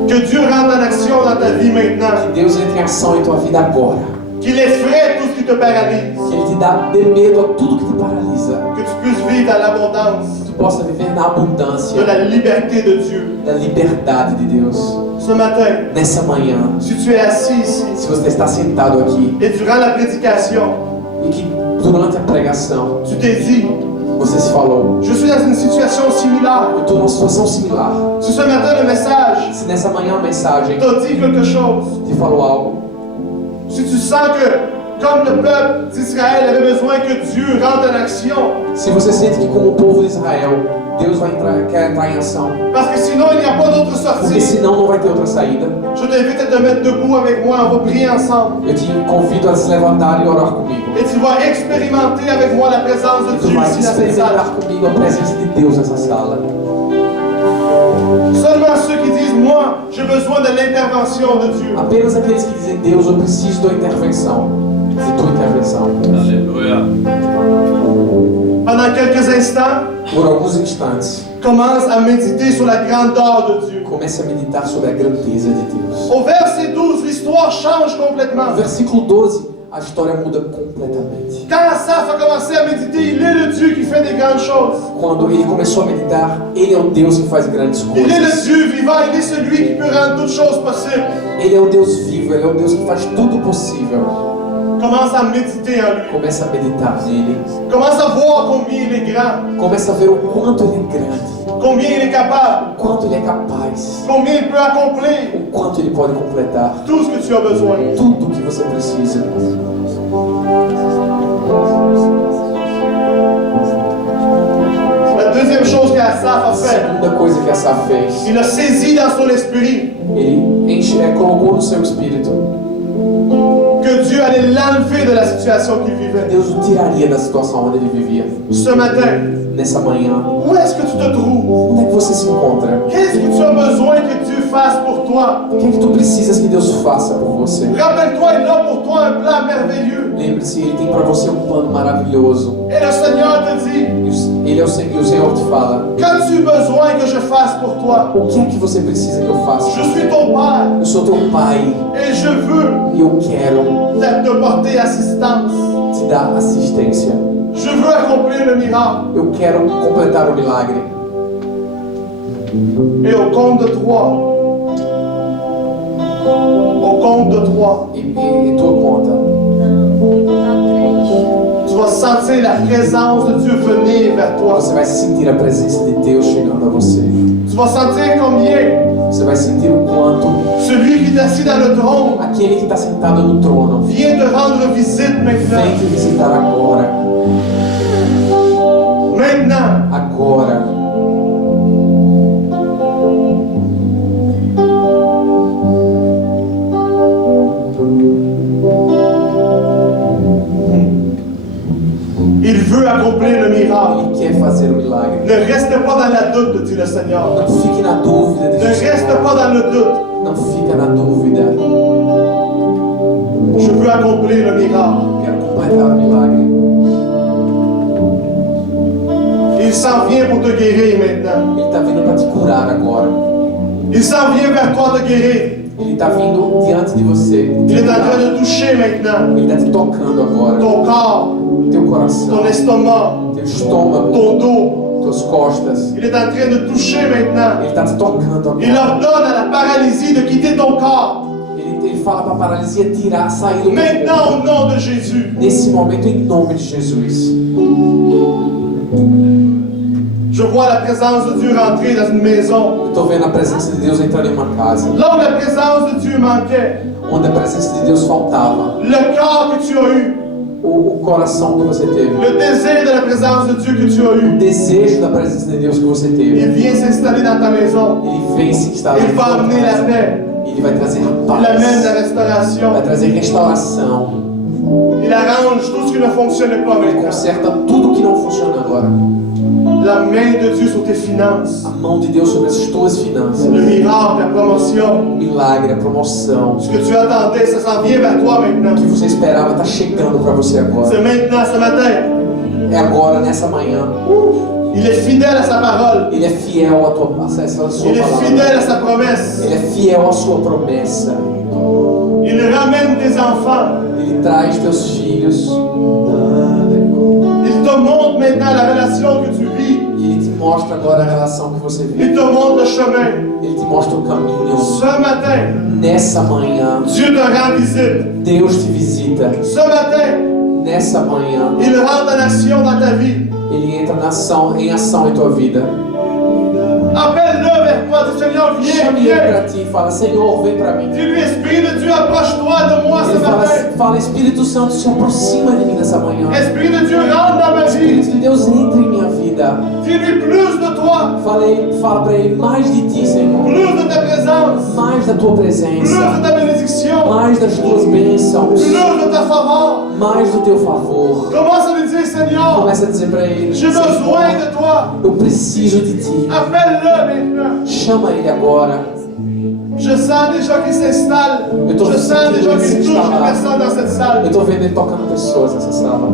Que Dieu rentre en action dans ta vie maintenant. Que Deus entre em ação em tua vida agora. Qu'il effraie tout ce qui te paralyse. Que Ele te dê medo a tudo que te paralisa. Que tu puisses vivre dans l'abondance Que tu possa viver na abundância de la liberté de Dieu. da liberdade de Deus. Ce matin, Nessa manhã, si tu es assis ici se você está sentado aqui et durant la prédication, e que durante a pregação tu t'es dit, você se falou: je suis dans une situation similaire. eu estou numa situação similar. Si ce matin le message Se nessa manhã a mensagem t'a dit quelque chose, te falou algo, si tu sens que, comme le peuple d'Israël avait besoin que Dieu rentre en action, se você sente que como o povo de Israel, Deus quer entrar em ação, parce que sinon il n'y a pas d'autre porque sortie, senão não vai ter outra saída, je t'invite à te mettre debout avec moi, on va prier ensemble. eu te convido a se levantar e orar comigo. Et tu vas expérimenter avec moi la présence E de tu Dieu vai ici dans cette salle. experimentar comigo a presença de Deus nessa sala. Seulement ceux qui disent, moi, j'ai besoin de l'intervention de Dieu. Apenas aqueles que dizem: Deus, eu preciso da intervenção, de tua intervenção. Pendant quelques instants, Por alguns instantes, commence à méditer sur la grandeur de Dieu. comece a meditar sobre a grandeza de Deus. Au verset 12, l'histoire change No complètement. versículo 12, a a história muda completamente. Quand Asaph a commencé à méditer, il est le Dieu qui fait des grandes choses. Quando ele começou a meditar, ele é o Deus que faz grandes Il est le coisas. Dieu vivant, il est celui qui peut rendre toutes choses possibles. Ele é o Deus vivo, ele é o Deus que faz tudo possível. Commence à méditer en lui. Começa a meditar nele. Commence à voir combien il est grand, Começa a ver o quanto ele é grande, combien il est capable, o quanto ele é capaz, combien il peut accomplir o quanto ele pode completar tout ce que tu as besoin. tudo que você precisa. La deuxième chose qu'Asaph a A fait, segunda coisa que Asaf fez, il a saisi dans son esprit ele colocou no seu espírito que Dieu allait l'enlever de la situation qu'il vivait. Deus o tiraria da situação onde ele vivia. Ce matin, Nessa manhã, où est-ce que tu te trouves? onde é que você se encontra? Qu'est-ce que tu as besoin que Dieu fasse pour toi? O que é que tu precisas que Deus faça por você? Rappelle-toi, il a pour toi un plan merveilleux. Lembre-se, Ele tem para você um plano maravilhoso. Et le Seigneur te dit, Ele é o Senhor te fala: qu'as-tu besoin que je fasse pour toi? o que é que você precisa que eu faça? Je suis ton Père Eu sou teu pai et je veux e eu quero te porter assistance. te dar assistência. Je veux accomplir le miracle. Eu quero completar o milagre. Et au compte de trois, E tua conta, tu vas sentir la présence de Dieu venir vers toi. você vai sentir a presença de Deus chegando a você. Tu vas sentir combien Você vai sentir o quanto celui qui est assis dans le trône aquele que está sentado no trono vient te rendre visite maintenant. vem te visitar agora. Maintenant, Agora. il veut accomplir le miracle. Ele quer fazer o milagre. Ne reste pas dans la doute, dit le Seigneur. Não fique na dúvida, Ne diz o reste Senhor. pas dans le doute. Não fica na dúvida. Je veux accomplir le miracle. Quero completar o milagre. Il s'en vient pour te guérir maintenant. Ele está vindo para te curar agora. Il s'en vient vers toi te guérir. Ele está vindo diante de você. Il est en train de toucher maintenant Ele está te tocando agora. ton corps, Teu coração, ton estomac, teu estômago, ton dos. tuas costas. Il est en train de toucher maintenant. Ele está te tocando Il agora. ordonne à la paralysie de quitter ton corps. Ele fala para a paralisia tirar, sair do teu corpo. Maintenant, au nom de Jésus. Nesse momento, em nome de Jesus. Je vois la présence de Dieu rentrer dans une maison. Eu estou vendo a presença de Deus entrando em uma casa. Là où la présence de Dieu manquait, Onde a presença de Deus faltava. le corps que tu as eu, O coração que você teve. le désir de la présence de Dieu que tu as O eu, desejo da presença de Deus que você il teve. vient s'installer dans ta maison. Ele vem se instalar Il na va tua amener la casa. paix. Ele vai trazer Il a amène la paz. restauration. Vai trazer restauração. Il arrange tout ce qui ne fonctionne pas Ele maintenant. conserta tudo que não funciona agora. La main de Dieu sur tes finances. A mão de Deus sobre as tuas finanças. Le miracle, la promotion. O milagre, a promoção. Ce que tu attendais, ça s'en vient vers toi maintenant. O que você esperava está chegando para você agora. C'est maintenant, ce matin. É agora, nessa manhã. Il est fidèle à sa parole. Ele é fiel à tua à sua Il est palavra. fidèle à sa promesse. Ele é fiel à sua promessa. Il ramène tes enfants. Ele traz teus filhos. Il te montre maintenant la relation que tu vis. E Ele te mostra agora a relação que você vive. Il te montre le chemin. Ele te mostra o caminho. Ce matin, Nessa manhã, Dieu te rend visite. Deus te visita. Ce matin, Nessa manhã, il rentre en action dans ta vie. Ele entra em ação em tua vida. Appelle-le vers toi. Dis, Seigneur, viens, Chame ele viens. para ti e fala: Senhor, vem para mim. Dis-lui, Esprit de Dieu, approche-toi de moi ce Ele matin. fala: Espírito Santo, se aproxima de mim nessa manhã. Esprit de Dieu, rentre dans ma Espírito vie. de Deus, entra em minha vida. Dis-lui plus de toi, Fala para ele mais de ti, Senhor. plus de ta présence, Mais da tua plus presença. de ta bénédiction, Mais das tuas bênçãos. plus de ta faveur. Mais do teu favor. Commence à lui dire, Seigneur, Começa a dizer para ele: j'ai besoin Senhor, de toi. eu preciso de ti. Appelle-le maintenant. Chama ele agora. Je sens déjà qu'il s'installe. Eu tô Je sens sentindo déjà ele se qu'il touche les instalar. personnes dans cette salle. Eu tô vendo ele tocando pessoas nessa sala.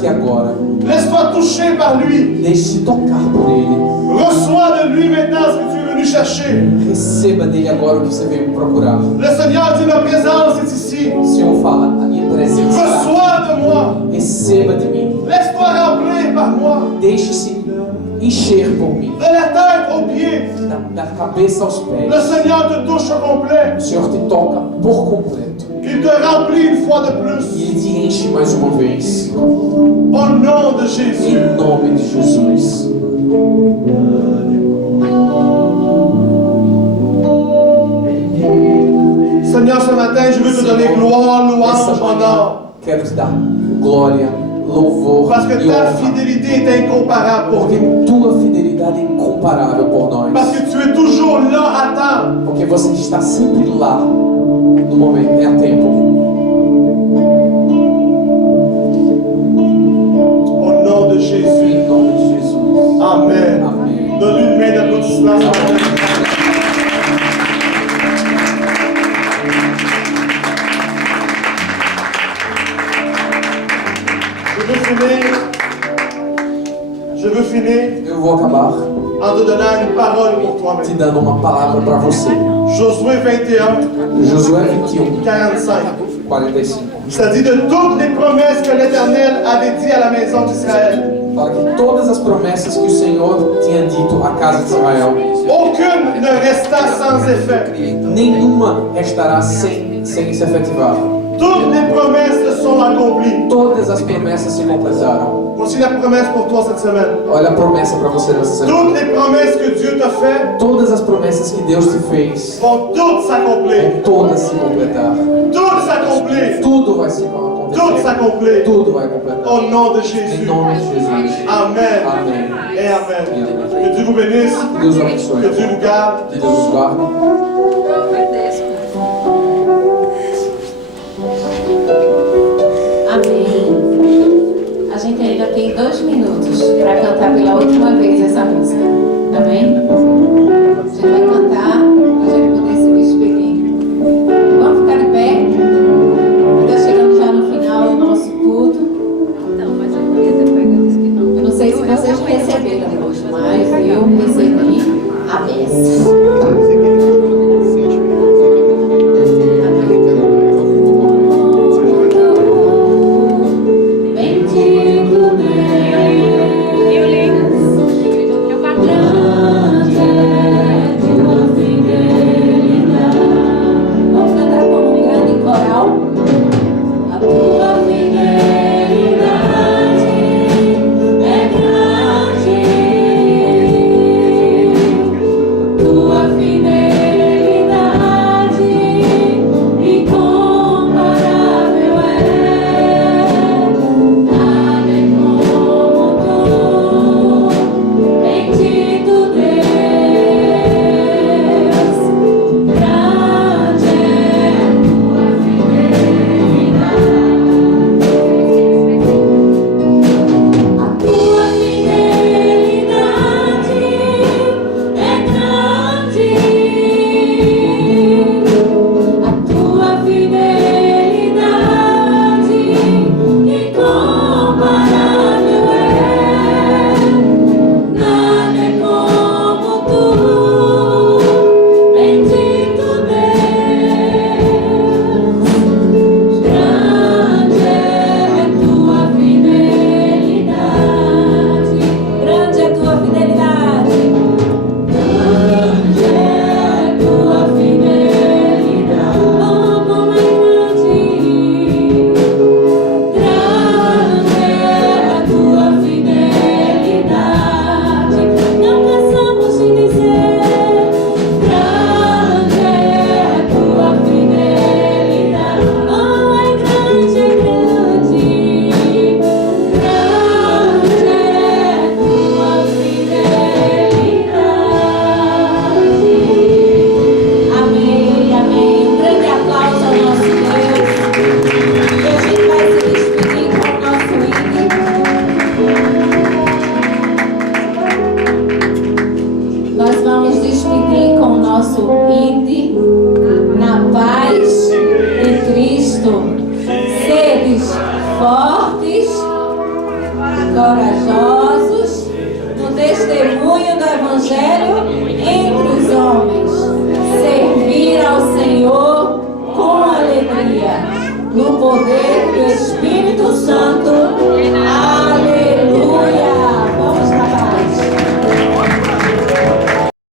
aqui agora. Laisse-toi toucher par lui. Deixe-se tocar por Ele. Reçois de lui maintenant ce que tu es venu chercher. Receba dele agora o que você veio procurar. Le Seigneur dit, ma présence est ici. O Senhor fala, a minha presença está aqui. Reçois de moi. Receba de mim. Laisse-toi remplir par moi. Deixe-se encher por mim. De la tête aux pieds. Da cabeça aos pés. Le Seigneur te touche au complet. O Senhor te toca por completo. Il te remplit une fois de E plus. Ele te enche mais uma vez. Au nom de Jésus. Em nome de Jesus. Seigneur, ce matin, je veux te donner gloire, louange, Essa manhã, honneur. quero te dar glória, louvor Parce que e ta honra. fidélité est incomparable pour Porque nous. tua fidelidade é incomparável por nós. Parce que tu es toujours là à temps. Porque você está sempre lá no momento, é a tempo. Au nom de Jésus. Em nome de Jesus. Amen. Amém. Donne-lui une main d'applaudissement. Je veux finir Eu vou acabar en te donnant une parole pour toi te maintenant. dando uma palavra para você. Josué 21, Josué 21, 45. 45. Ça dit de toutes les promesses que l'Éternel avait dit à la maison d'Israël. Fala que todas as promessas que o Senhor tinha dito à casa de Israel, Aucune ne resta sans effet. nenhuma restará sem se efetivar. Toutes les promesses se sont accomplies. Todas as promessas se completaram. Voici la promesse pour toi cette semaine. Olha a promessa para você nessa semana. Toutes les promesses que Dieu t'a faites Todas as promessas que Deus te fez vont toutes s'accomplir. vão todas se completar. Toutes s'accomplir. Tudo vai se Toutes acontecer. s'accomplir. Tudo vai completar. Au nom de Em Jésus. nome de Jesus. Amen. Amém. Et Amen. Que Dieu vous bénisse. Que Deus o abençoe. Que Dieu vous garde. Que Deus os guarde. Eu obedeço. Amém. A gente ainda tem 2 minutos para cantar pela última vez essa música. Amém? A gente vai cantar para a gente poder se despedir. Vamos ficar de pé? Está chegando já no final do nosso culto. Então, mas eu queria ter pegado isso que não. Eu não sei se vocês receberam hoje, mas eu recebi a bênção. Bendito Deus, Eu li. Eu guardei. grande é tua fidelidade. Vamos cantar como um grande coral. A tua fidelidade é grande. Tua fidelidade incomparável é. Nada é como tu, bendito Deus. Grande é tua fidelidade. A tua fidelidade é grande. A tua fidelidade incomparável é. Nada é como tu, bendito Deus. Grande é tua fidelidade. Grande é tua fidelidade. Grande é tua fidelidade. Oh, como é grande. Grande é tua fidelidade. Não cansamos de dizer. Grande é tua fidelidade. Oh, é grande, é grande. Grande é tua fidelidade. Amém, amém. Um grande aplauso ao nosso Deus. E a gente vai se despedir com o nosso hino. Nós vamos despedir com o nosso hino. Na paz de Cristo, sedes fortes corajosos no testemunho do Evangelho entre os homens, servir ao Senhor com alegria, no poder do Espírito Santo.